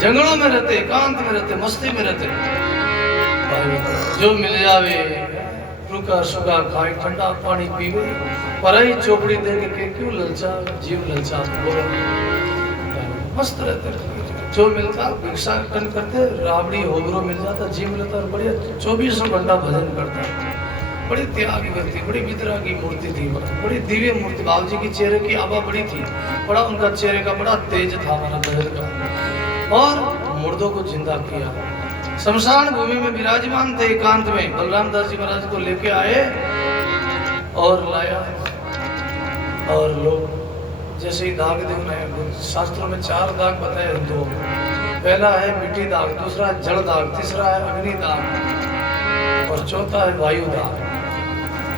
जंगलों में रहते, एकांत में रहते, मस्ती में रहते, जो मिल जावे रूखा सूखा खाए, ठंडा पानी पीवे, पराई चोपड़ी देख के क्यों ललचा, जीव ललचा, बोलो मस्त रहते। जो मिलता भिक्षा करते, राबड़ी होगरो मिल जाता, जीव मिलता, बढ़िया 24 घंटा भजन करता। बड़ी त्यागी करती, बड़ी विद्रा की मूर्ति थी, बड़ी दिव्य मूर्ति। बाबू जी की चेहरे की आभा बड़ी थी, बड़ा उनका चेहरे का बड़ा तेज था हमारा बजट का, और मुर्दों को जिंदा किया। शमशान भूमि में विराजमान थे एकांत में। बलराम दास जी महाराज को लेके आए और लाया, और लोग जैसे ही दाग देखना है, शास्त्रों में 4 दाग बताए हिंदुओं में। पहला है मिट्टी दाग, दूसरा है जल दाग, तीसरा है अग्नि दाग, और चौथा है वायु दाग।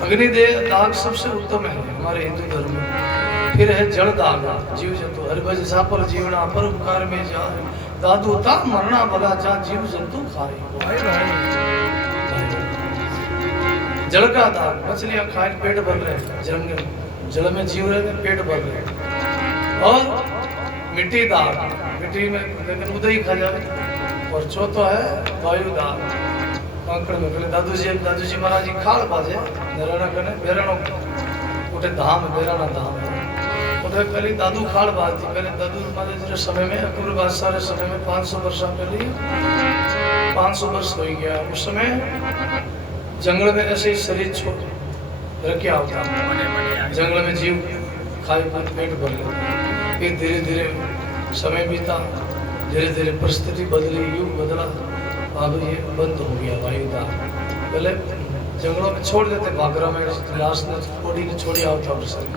अग्नि दाग सबसे उत्तम है हमारे हिंदू धर्म में। फिर है जल दाग, जीव जंतु हरिभज सापर जीवना परोपकार में जाए, दादू ता मरना भला जा जीव जंतु खाए। जल का दाग, मछलियां खाए पेट भर रहे, जल में जीव रहे पेट भर रहे। और मिट्टी दाग, मिट्टी में लेकिन उदय खा जाए। और चौथा है वायु दाग, कांकड़ में पहले दादू जी महाराज जी खाल बाजे नराना कने बेरानो उठे धाम बेराना धाम उठे पहले दादू खाल बाजती। पहले दादू महाराज जी समय में अकबर बादशाह के समय में 500 वर्ष पहले 500 वर्ष हो गया। उस समय जंगल में ऐसे ही शरीर छोड़ रखा होता, जंगल में जीव खाए पेट भर लेता। फिर धीरे धीरे समय बीता, धीरे धीरे परिस्थिति बदली, युग बदला, अब ये बंद हो गया वायु दाग। पहले जंगलों में छोड़ देते, बागरा में लाश ने बॉडी ने छोड़ी आवता और शरीर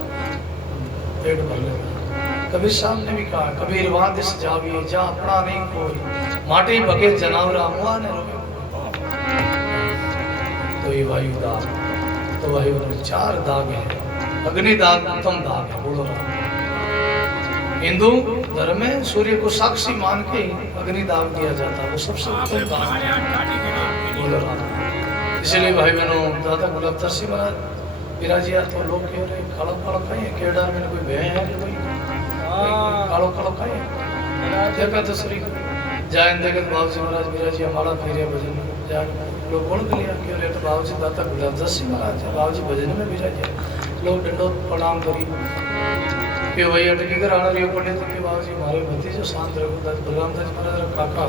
पेट भर लेता। कबीर साहब ने भी कहा, कबीर वादिस जाविए जा अपना नहीं कोई, माटी भगे जनावरा मुआ ने रोके। तो ये वायु दाग, तो वायु में 4 दाग है। अग्नि दाग उत्तम दाग है, बोलो हिंदू धर्म में सूर्य को साक्षी मान के अग्नि दाग दिया जाता है, वो सबसे उत्तम दाग है, बोलो इसलिए भाई बहनों, दादा गुलाब दास जी महाराज विराजिया तो लोग कह रहे कालो कालो खाए, केडार में कोई भय है कि कोई कालो कालो खाए। देखा तो श्री जायन देखत बाबू जी महाराज विराजिया माला फेरिया भजन जाए, लोग बोल लिया क्यों रे, तो बाबू जी दादा गुलाब दास जी महाराज बाबू जी भजन में विराजिया। लोग डंडो प्रणाम करी कि वही अटकी कर आना रही पंडित के बाबू जी मारे भतीजो शांत रहो। बलराम दास महाराज काका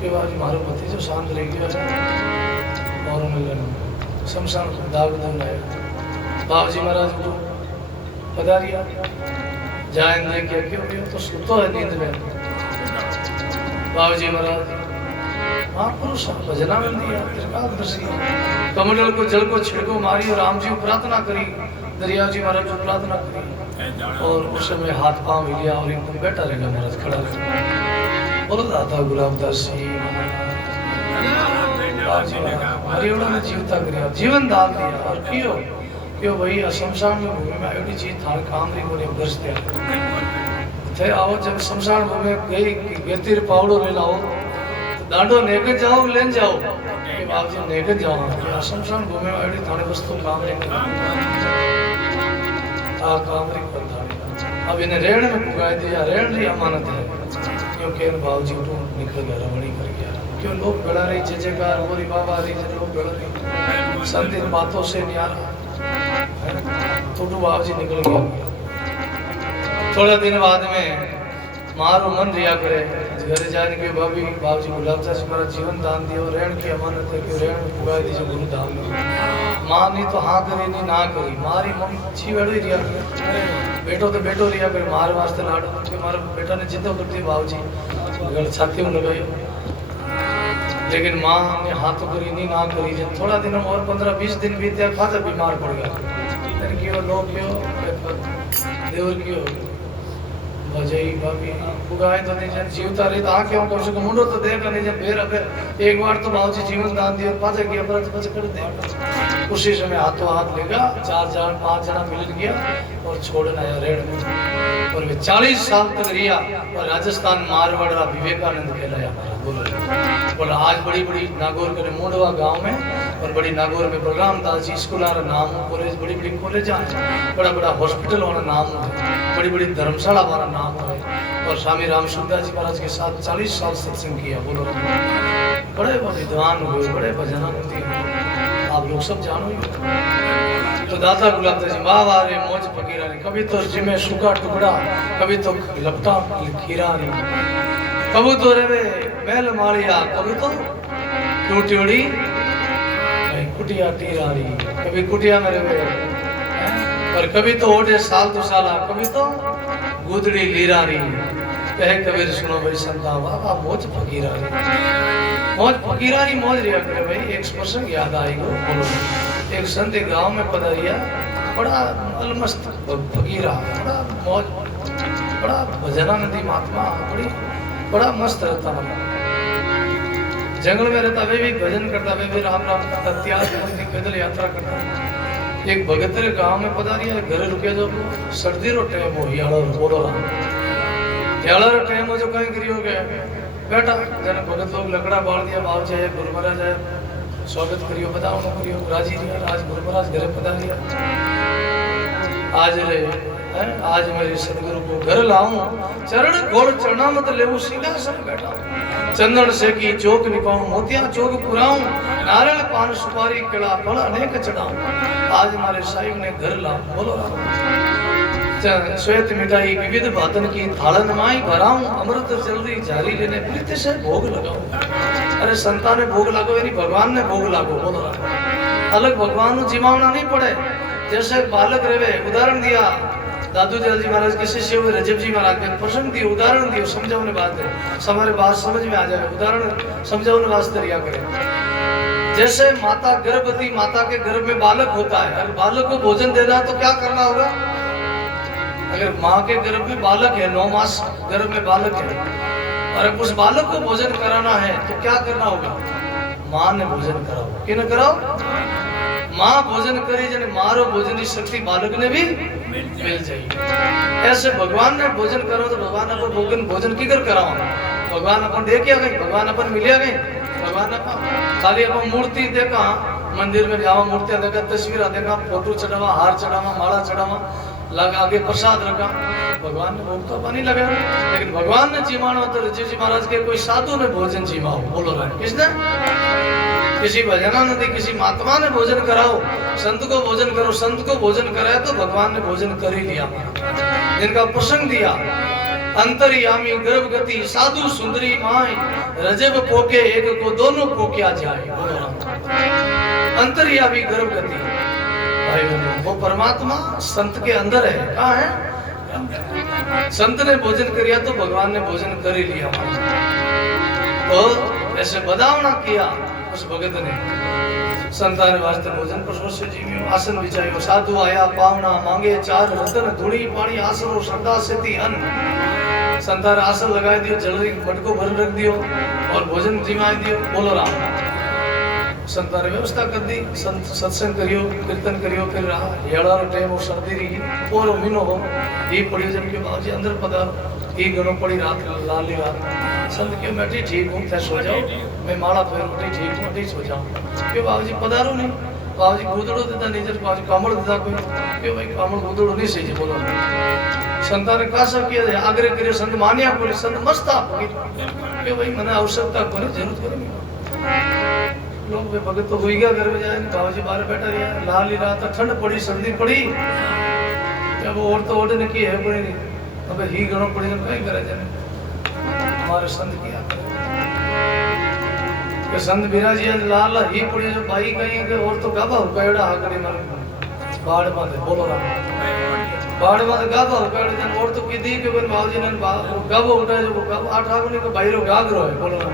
के बाबू जी मारो भतीजो शांत रह गया। और उन्होंने शमशान दाग आया, बाबू जी महाराज को पधारिया जायन ने क्या क्यों तो सुतो है नींद में। बाबू जी महाराज महापुरुष भजना में दिया, त्रिकालदर्शी कमंडल को जल को छिड़को मारी, और राम जी को प्रार्थना करी, दरिया जी महाराज को प्रार्थना करी, और उस समय हाथ पांव हिलिया और एकदम बैठा रहेगा महाराज, खड़ा रहेगा। बोलो दादा गुलाब दास जी हरियोड़ा ने जीवता करिया, जीवन दान दिया। और क्यों भाई शमशान में भूमि में एवढी चीज थाल काम रही को दर्श दिया थे। आओ जब शमशान भूमि गई गेतिर पावड़ो ले लाओ, दांडो नेकत जाओ लेन जाओ कि बाप जी नेकत जाओ। शमशान भूमि में एवढी थाने वस्तु काम अब इन्हें रेण में पुगाए दिया, रेण री अमानत है, क्योंकि बाबू जी तो निकल गया, रमणी कर गया। क्यों लोग बेड़ा रही जय जयकार बोली बाबा रही, लोग बेड़ा रही संत इन बातों से न्यारा, तो बाबू जी निकल गया। थोड़ा दिन बाद में मारो मन रिया करे, घर जाने के बाबू जी गुलाब दास हमारा जीवन दान दिया, रेण की अमानत है कि रेण में पुगाए दीजिए गुरु धाम में। माँ नहीं तो हाँ करी नहीं ना करी, मारी मम्मी छी वेड़ो ही रिया करे, बेटो तो बेटो रिया करे, मारे वास्ते लाडो कि मारा बेटा ने जिद्दो करती बाबू जी छाती में लगाई, लेकिन माँ ने हाथ तो करी नहीं ना करी। जब थोड़ा दिन और 15-20 दिन बीते, खासा बीमार पड़ गया। क्यों लोग क्यों देवर क्यों भजई भाभी पुगाए तो नहीं जन जीवता रही, आ क्यों कर सको मुंडो तो देगा नहीं जब बेर अबे एक बार तो बाबू जी जीवन दान दिया, पाचा किया पर बच कर देगा। उसी समय हाथों हाथ लेगा, 4-5 जना मिल गया और छोड़ना है रेण में। और वे 40 साल तक रिया, और राजस्थान मारवाड़ विवेकानंद कहलाया। बोला आज बड़ी बड़ी नागौर के मोड़वा गांव में और बड़ी नागौर में बलराम दास जी स्कूल नाम कॉलेज बड़ी बड़ी कॉलेज है, बड़ा बड़ा हॉस्पिटल वाला नाम है, बड़ी बड़ी धर्मशाला वाला नाम है। और स्वामी राम सूरदास जी महाराज के साथ 40 साल सत्संग किया। बोलो बड़े विद्वान हुए, बड़े भजनानंदी हुए, आप लोग सब जानो ही। तो दाता गुलाब जी वाह वाह रे मौज फकीरा रे, कभी तो जिमे सूखा टुकड़ा, कभी तो लपटा खीरा रे, कभी तो रे महल मालिया, कभी तो टूटी कुटिया टीरा री, कभी कुटिया में रहे, और कभी तो ओढ़े साल तो साला, कभी तो गुदड़ी लीरा री। कहे कबीर सुनो भाई संता वाह मौज फकीरा री, मौज फकीरा री मौज रिया करे भाई। एक प्रसंग याद आई गो। बोलो एक संत एक गांव में पधारिया, बड़ा अलमस्त फकीरा, बड़ा मौज, बड़ा भजनानंदी महात्मा, बड़ा मस्त रहता है। जंगल में रहता, वे भी भजन करता, वे भी राम राम करता, त्याग मंदिर पैदल यात्रा करता। एक भगत रे गांव में पधारिया, घर रुके जो सर्दी रो टाइम हो, याड़ा बोलो राम, याड़ा रो टाइम हो जो कहीं करियो के बेटा जन भगत लोग लकड़ा बाल दिया, बाव जाए गुरु महाराज आए, स्वागत करियो, बताओ न करियो, राजी दिया। आज गुरु महाराज घर पधारिया, आज रे आज मेरे सदगुरु को घर लाऊं, चरण घोड़ चढ़ना मत लेऊं, सिंहासन बैठा, चंदन से की चौक निपाऊं, मोतिया चौक पुराऊं, नारियल पान सुपारी केला फल अनेक चढ़ाऊं। आज हमारे साहिब ने घर लाऊं। बोलो श्वेत मिठाई विविध भातन की थालन माई भराऊं, अमृत जल्दी जारी लेने प्रीति से भोग लगाऊं। अरे संता ने भोग लागो यानी भगवान ने भोग लागो। बोलो अलग भगवान को जिमावना नहीं पड़े। जैसे बालक रहे, उदाहरण दिया दादू दयाल जी महाराज के शिष्य हुए रजब जी महाराज के प्रसंग दिए, उदाहरण दिए, समझाने बात है, हमारे बात समझ में आ जाए, उदाहरण समझाने वास्ते रिया करें। जैसे माता गर्भवती, माता के गर्भ में बालक होता है, अगर बालक को भोजन देना है तो क्या करना होगा? अगर माँ के गर्भ में बालक है, 9 मास गर्भ में बालक है, और उस बालक को भोजन कराना है तो क्या करना होगा? माँ ने भोजन कराओ, कि न कराओ? माँ भोजन करी जने मारो भोजन की शक्ति बालक ने भी मिल जाएगी। ऐसे भगवान ने भोजन करो तो भगवान अपन भोजन की कर कराओ, भगवान अपन देखिया गई, भगवान अपन मिलिया गई, भगवान अपन खाली अपन मूर्ति देखा, मंदिर में जावा मूर्तियां देखा, तस्वीर देखा, फोटो चढ़ावा, हार चढ़ावा, माला चढ़ावा, लगा आगे प्रसाद रखा, भगवान ने भोग तो पानी लगा। लेकिन भगवान ने जिमाना तो रजू जी महाराज के कोई साधु ने भोजन जिमाओ। बोलो रहा किसने? किसी भजनानंदी किसी महात्मा ने भोजन कराओ, संत को भोजन करो, संत को भोजन कराए तो भगवान ने भोजन कर ही लिया। जिनका प्रसंग दिया, अंतर्यामी गर्भगति साधु सुंदरी माई, रजब पोके एक को दोनों पोक्या जाए। अंतर्यामी गर्भगति वो परमात्मा संत के अंदर है। कहाँ है? संत ने भोजन किया तो भगवान ने भोजन कर ही लिया। तो ऐसे बदावना किया उस भगत ने, संतान वास्ते भोजन पर जीवियो, आसन बिछायो, साधु आया पावना, मांगे 4 रतन, धूड़ी पानी आसरो, श्रद्धा सेती अन्न। संतान आसन लगा दियो, जल्दी मटको भर रख दियो और भोजन जिमा दियो। बोलो राम। संतान व्यवस्था कर दी, सत्संग करियो, कीर्तन करियो, फिर हेड़ा टाइम हो, सर्दी रही और महीनो हो, ये पड़ी जब के बाबू जी अंदर पधारो, ये गणो पड़ी रात, लाली रात, संत क्यों बैठी ठीक हूँ, थे सो जाओ, मैं माला फेर उठी ठीक हूँ, नहीं सो जाऊँ, क्यों बाबू जी पधारो नहीं, बाबू जी गुदड़ो देता नहीं, जब बाबू जी कामड़ देता कोई, क्यों भाई कामड़ गुदड़ो नहीं सही। बोलो संतान ने कहा सब किया, आग्रह करियो, संत मानिया बोले, संत मस्त आप, क्यों भाई मैंने आवश्यकता करे, जरूरत करे लोग वे भगत तो हुई गया, घर में जाए, बाबू जी बाहर बैठा रहा, लाल ही रात, ठंड पड़ी, सर्दी पड़ी, जब और तो ओढ़ ने की है पड़ी नहीं, अब ही गणों पड़ी ने कहीं करे जाने, हमारे संत किया कि संत बिना जी लाल ही पड़ी जो भाई कहीं के और तो गाबा हुकायड़ा हाकड़ी मर बाढ़ माते। बोलो ना बाढ़ माते गाबा हुकायड़ा जन और तो की दी के बन बाबू जी ने गाबो उठाए जो गाबो 8 आगुनी को बाहरो गागरो है। बोलो ना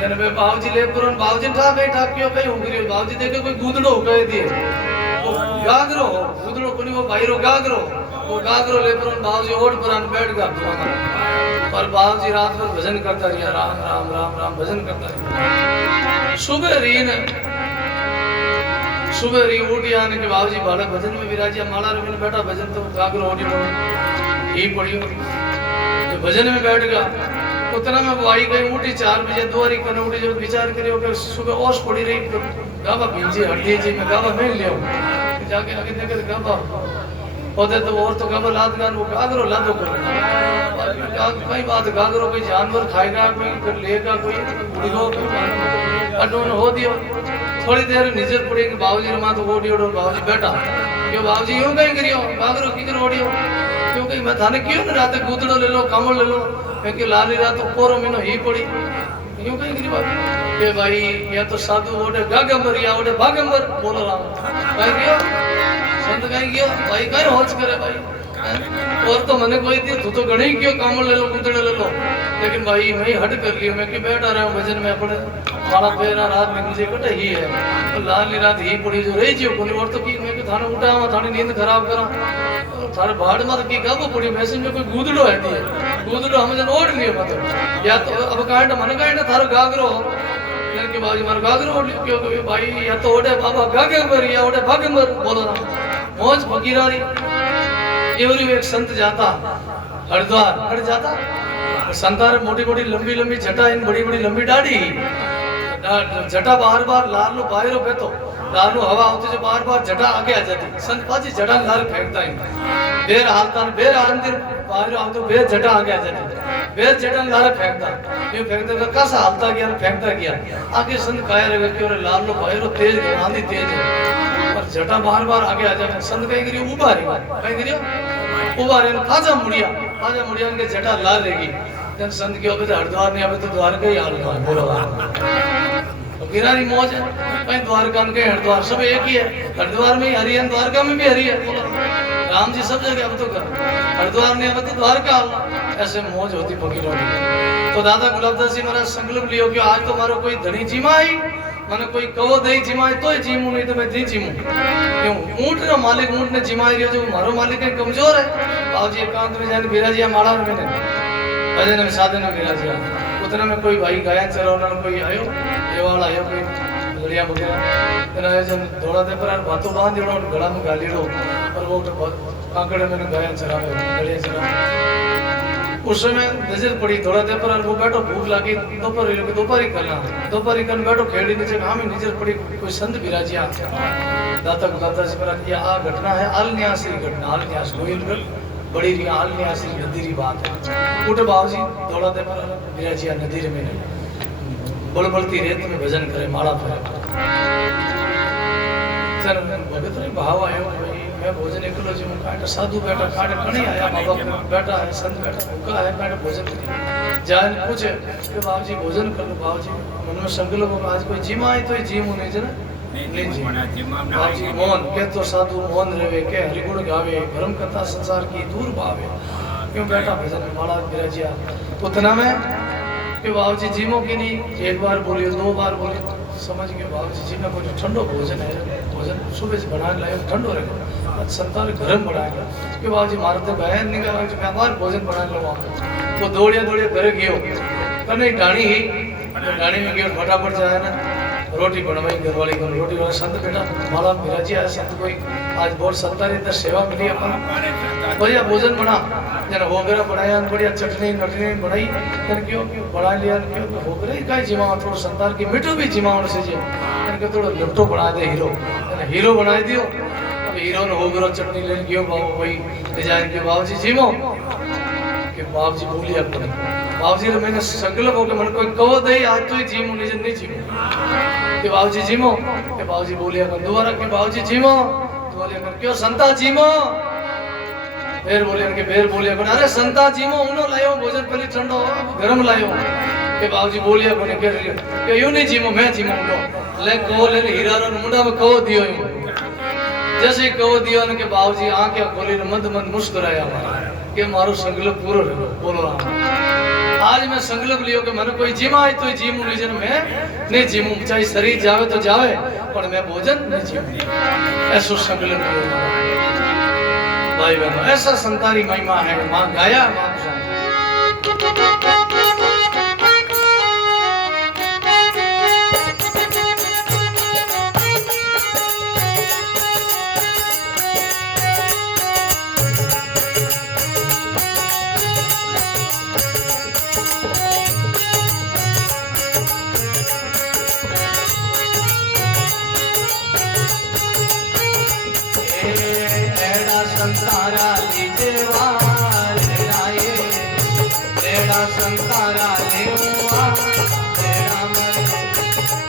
जने बे बाबूजी ले पुरन बाबूजी ठा बैठा क्यों भाई उगरियो, बाबूजी देखे कोई गुदड़ो उठाए दिए, वो गागरो गुदड़ो कोनी, वो बाहरो गागरो, वो गागरो ले पुरन बाबूजी ओठ पुरान बैठ गया पर बाबूजी रात भर भजन करता रहा, राम राम राम राम भजन करता रहा। सुबह री उठी आने के बाबूजी बाला भजन में विराजिया, माला रे में बैठा भजन तो गागरो उठी ही पड़ी भजन में बैठ गया। उतना में वो आई गई उठी 4 बजे द्वारी कने उठी जो विचार करियो कि सुबह ओस पड़ी रही गावा भिंजी हड्डी जी में गावा में ले जाके आगे देखे गावा होते तो और तो गावा लाद गान वो गागरो लादो कर कई बात गागरो कोई जानवर खाएगा कोई फिर लेगा कोई उड़ीगो कोई अडोन हो दियो थोड़ी देर नजर पड़ी कि बाबूजी रे मां तो ओडियो बाबूजी बेटा क्यों बाबूजी यूं कहीं करियो गागरो किधर ओडियो क्योंकि मैं थाने क्यों न रात गुदड़ो ले लो कमल ले लो मैं कि लाली रात पोरो महीनो ही पड़ी यूं कहीं करी बात के भाई या तो साधु ओडे गागंबर या ओडे भागंबर बोलो राम कहीं गयो संत कहीं गयो भाई कहीं होच करे भाई और तो मैंने कोई थी तू तो घणी क्यों कमल ले लो गुदड़ो ले लो लेकिन भाई मैं हट कर लियो मैं कि बैठा रहा भजन में अपने माला पेरा रात में मुझे कटे ही है तो लाली रात ही पड़ी जो रही जियो कोई और तो की मैं कि थाने उठावा थाने नींद खराब करा थारे भाड़ मार की गाबो पड़ी मैसेज में कोई गुदड़ो है दी गुदड़ो हम जन ओढ़ लियो मतलब या तो अब कांड मन कांड थारो गागरो यानी कि बाजी मार गागरो ओढ़ लियो क्यों भाई या तो ओढ़े बाबा गागंबर या ओढ़े भागंबर बोलो ना मौज फकीरानी एवरी एक संत जाता हरिद्वार हट जाता संतार मोटी मोटी लंबी लंबी जटा इन बड़ी बड़ी लंबी दाढ़ी जटा बार बार लाल लो बाहरो बेतो लाल लो हवा आती जो बार बार जटा आगे आ जाती संत पाजी जटा लाल फेंकता है बेर हालता बेर आंदिर बाहरो आते बेर जटा आगे आ जाती बेर जटा लाल फेंकता ये फेंकता कैसा हालता गया फेंकता गया आगे संत काया रे कि और लाल लो बाहरो तेज आंधी तेज है पर जटा बार बार आगे आ जाए संत कहीं करियो उबा रे कहीं करियो उबा रे खाजा मुड़िया के जटा लाल रहेगी जब संत के ऊपर हरिद्वार नहीं आवे तो द्वारका ही हाल है बोलो तो गिरानी मौज है कहीं द्वारका के हरिद्वार सब एक ही है हरिद्वार में ही हरि है द्वारका में भी हरि है बोलो राम जी सब जगह अब तो कर हरिद्वार नहीं आवे तो द्वारका हाल ऐसे मौज होती फकीरों की तो दादा गुलाबदास जी महाराज संकल्प लियो कि आज तो मारो कोई धनी जिमाई मैंने कोई कवो दई जिमाए तो जीमू नहीं तो मैं दी जीमू क्यों ऊंट रो मालिक ऊंट ने जिमाई रियो जो मारो मालिक है कमजोर है बाबूजी एकांत में जाने बिराजिया माड़ा में मैंने भजन में साधन में बिराजिया उतना में कोई भाई गायन चलावना कोई आयो देवाल आयो कोई गड़िया वगैरह तेरा जन थोड़ा दे पर बातों बांध दियो गला में गाली रो और वो कांकड़े में गायन चलावे गड़िया चलावे उस समय नजर पड़ी थोड़ा देर पर वो बैठो भूख लगी दोपहरी करना बैठो खेड़ी नीचे नाम ही नजर पड़ी कोई संत विराजिया दाता गुलाबदास जी महाराज ये आ घटना है आलन्यासी घटना आलन्यास गोइल बड़ी री आलन्यासी नदीरी बात है उठ बाबूजी थोड़ा देर पर विराजिया नदीर में बड़बड़ती रेत में भजन करे माला फेरे सर भगत रे भाव आयो मैं भोजन एकलो जी मु काट साधु बैठा काट कणी आया बाबा बैठा है संत बैठा भूखा है काट भोजन करी जान पूछे कि बाबूजी भोजन कर लो बाबूजी मन में संकल्प हो आज कोई जीमा है तो जीमू नहीं जना नहीं जी बाबूजी मौन के तो साधु मौन रहे के हरिगुण गावे धर्म कथा संसार की दूर भावे क्यों बैठा भजन में माला विराजिया उतना में कि बाबूजी जीमो की नहीं एक बार बोलियो दो बार बोलियो समझ गए बाबूजी जी में कोई ठंडो भोजन है भोजन सुबह से बना लाए ठंडो रहेगा आज संतान गरम बनाएगा कि बाबूजी मारते बाहर निकल मैं बाहर भोजन बना लो वो दौड़िया घर गयो कने डाणी में गयो फटाफट जाए ना रोटी बनवाई घरवाली को रोटी वाला संत बेटा माला विराजी आया संत कोई आज बहुत संतान इधर सेवा मिली अपन बढ़िया भोजन बना जन होगरा बनाया बढ़िया चटनी नटनी बनाई जन क्यों बना लिया क्यों होगरा ही का जिमा थोड़ा संतान की मिठो भी जिमावन से जे इनके थोड़ा लट्टो बना दे हीरो बना दियो अब हीरो ने होगरा चटनी ले गयो बाबू भाई डिजाइन के बाबूजी जिमो के बाबूजी बोलिया अपन बाबूजी ने मैंने संकल्प हो के मन कोई कहो दे आज तो ही जीमो नहीं जीमो के बाबूजी जीमो के बाबूजी बोलिया अपन दोबारा के बाबूजी जीमो तो बोलिया अपन क्यों संता जीमो बेर बोलिया अपन अरे संता जीमो उनो लायो भोजन पहले ठंडो गरम लायो के बाबूजी बोलिया अपन के यूं नहीं जीमो मैं जीमो उनो ले को ले हीरा रो मुंडा में कहो दियो जैसे कहो दियो ने के बाबूजी आंखें खोली मंद मंद मुस्कुराया के मारो संकल्प पूरो रहो बोलो आज मैं संकल्प लियो कि मैंने कोई जीमा है तो जीमू नहीं मैं नहीं जीमू चाहे शरीर जावे तो जावे पर मैं भोजन नहीं जीमू ऐसा संकल्प लियो भाई बहनों ऐसा संतानी महिमा है मां गाया मां संतारा लेवा तेरा मन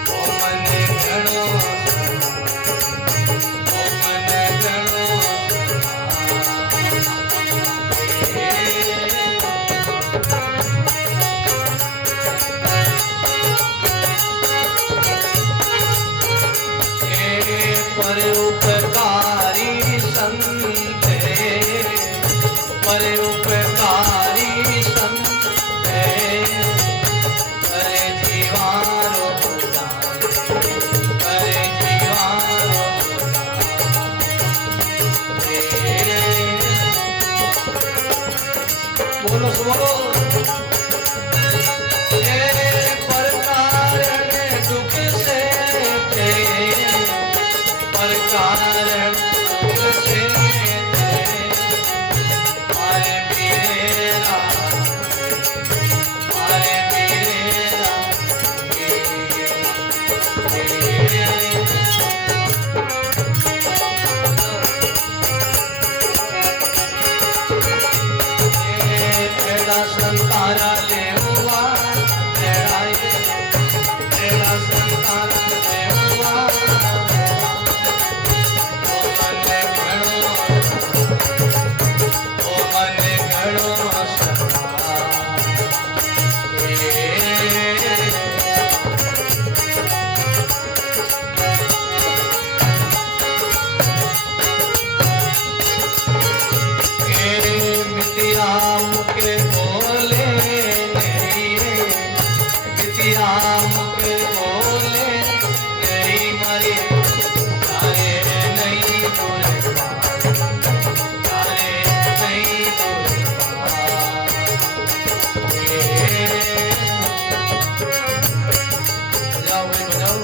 ओ मने घणो ओ मने घणो पर उपकारी संत पर उपकारी संत करे जीवारो करे जीवारो बोलो बोलो पर कारण दुख से पर कारण दुख से संतारा ले हुआ तेरा संतारा ले हुआ ओ मने घणो मितिया मुके बोले मितिया मुके बोले नहीं मरे तारे नहीं बोले तारे नहीं बोले बजाओ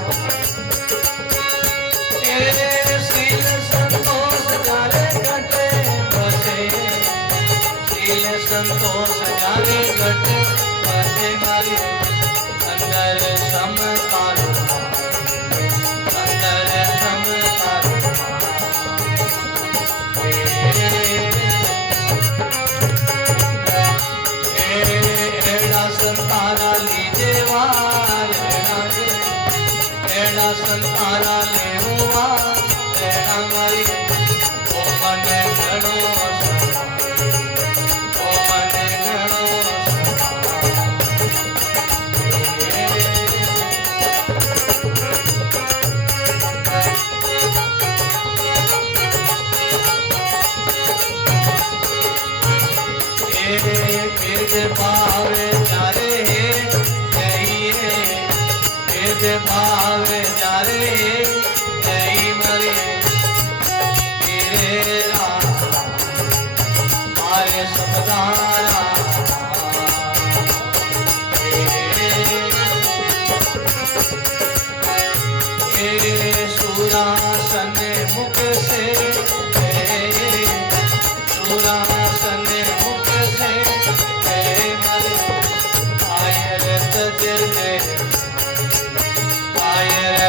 शील संतोष जारे घटे बसे शील संतोष जाने घट बसे मारी अंदर समकार अंदर समकार एड़ा संतारा लीजे वार एड़ा संतारा ले हुआ एड़ा मारी ओ मने घणो भावे जारे नहीं है भावे जारे नहीं मरे तेरे मारे सबदारा सूरासन मुख से सूरासन मुख से आयर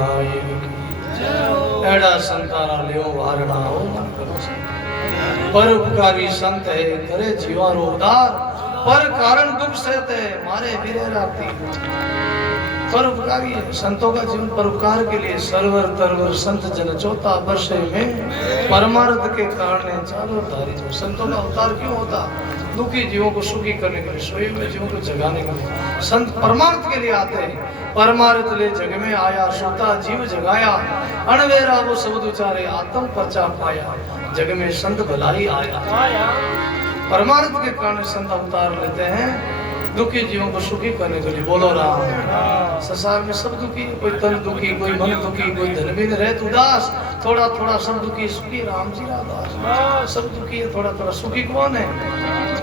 महाराज एड़ा संतारा लियो वारणा हो मन करो परोपकारी संत है करे जीवारो उदार पर कारण दुख सहते मारे वीरे राती परोपकारी है संतों का जीवन परोपकार के लिए सर्वर तरवर संत जन चौथा वर्षे में परमार्थ के कारण चालो धारी जो संतों का अवतार क्यों होता दुखी जीवों को सुखी करने के लिए सोए हुए जीवों को जगाने के लिए संत परमार्थ के लिए आते हैं परमार्थ ले जग में आया सोता जीव जगाया अणवेरा वो शब्द उचारे आत्म परचा पाया जग में संत भलाई आया परमार्थ के कारण संत अवतार लेते हैं दुखी जीवों को सुखी करने के लिए बोलो राम संसार में सब दुखी कोई तन दुखी कोई मन दुखी कोई धन भी रहे उदास थोड़ा थोड़ा सब दुखी सुखी राम जी रादास सब दुखी है थोड़ा थोड़ा सुखी कौन है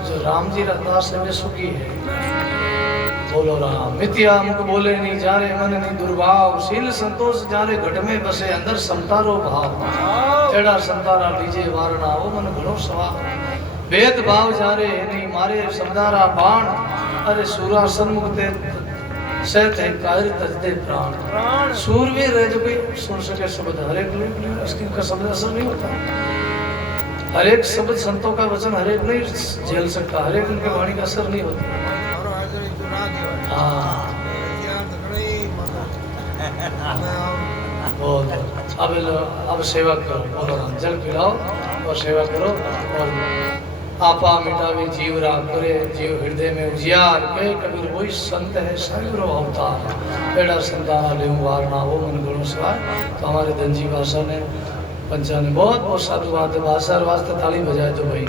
जो राम जी रादास है वे सुखी है बोलो राम मिथ्या मुख बोले नहीं जा रहे मन नहीं दुर्भाव शील संतोष जा रहे घट में बसे अंदर समतारो भाव एड़ा संतारा लीजे वारणा वो मन घणो सवा भेद भाव जा रहे नहीं मारे समदारा बाण अरे सूरा सन्मुख ते सहते कायर तजदे प्राण सूरवीर रह जो कोई सुन सके शब्द हर एक इसकी का शब्द असर नहीं होता हर एक शब्द संतों का वचन हर एक नहीं झेल सकता हर एक उनके वाणी का असर नहीं होता अब सेवा करो बोलो जल पिलाओ और सेवा करो और आपा मिटावे जीव राग करे जीव हृदय में उजियार कहे कबीर वही संत है सैकड़ों अवतार एड़ा संताना ले वारणा वो मन गुणों सवार तो हमारे धनजी भाषा ने पंचा ने बहुत बहुत साधुवाद भाषा वास्ते ताली बजाए तो भाई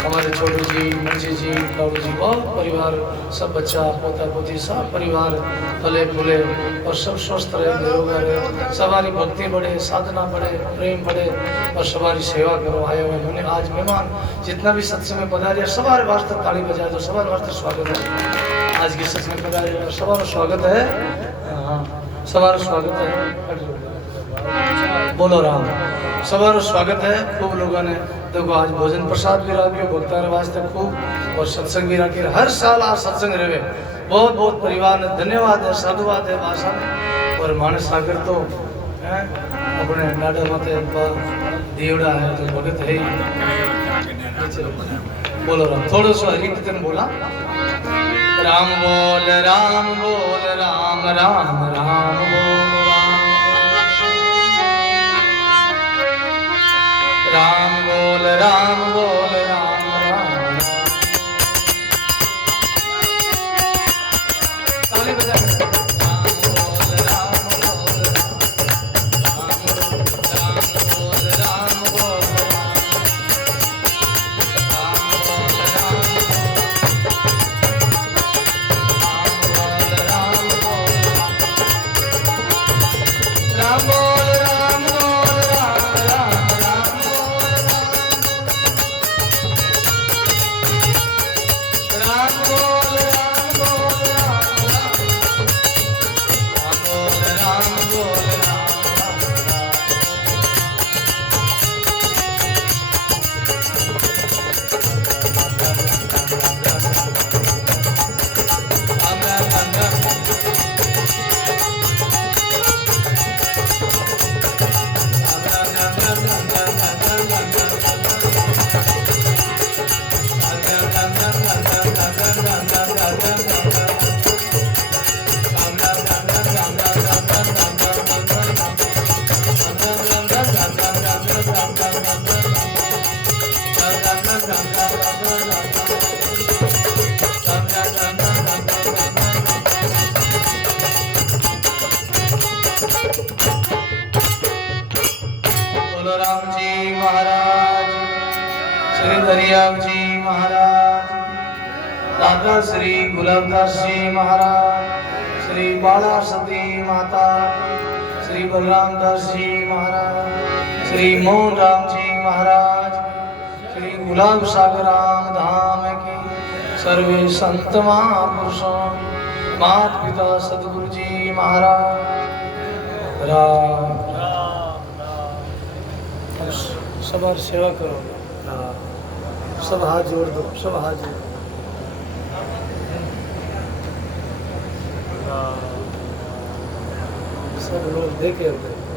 हमारे छोटू जी मंजी जी काबू जी बहुत परिवार सब बच्चा पोता पोती सब परिवार फले फूले और सब स्वस्थ रहे निरोग रहे सवारी भक्ति बढ़े साधना बढ़े प्रेम बढ़े और सवारी सेवा करो आए हुए मैंने आज मेहमान जितना भी सत्संग में पधारे सवार वास्ते ताली बजाए तो सवार वास्ते स्वागत है आज की सत्संग में पधारे सवार स्वागत है हाँ सवार स्वागत है बोलो राम सवार स्वागत है खूब लोगों ने देखो आज भोजन प्रसाद भी रखियो भक्तार वास्ते खूब और सत्संग भी रखिए हर साल आज सत्संग रहे बहुत बहुत परिवार ने धन्यवाद है साधुवाद है भाषा और मानस सागर तो है अपने नाडा माते देवड़ा है तो भगत है बोलो राम थोड़ा सा हरि कीर्तन बोला राम बोल राम राम राम राम बोल राम बोल राम बोल राम राम ताली बजा जी महाराज दादा श्री गुलाबदास जी महाराज श्री बाला सती माता श्री बलराम दास जी महाराज श्री मोहन राम जी महाराज श्री गुलाब सागर राम धाम की सर्वे संत महापुरुषों माता पिता सदगुरु जी महाराज राम सब सेवा करो सब हाथ जोड़ दो सब हाथ जोड़ सब लोग देखे होते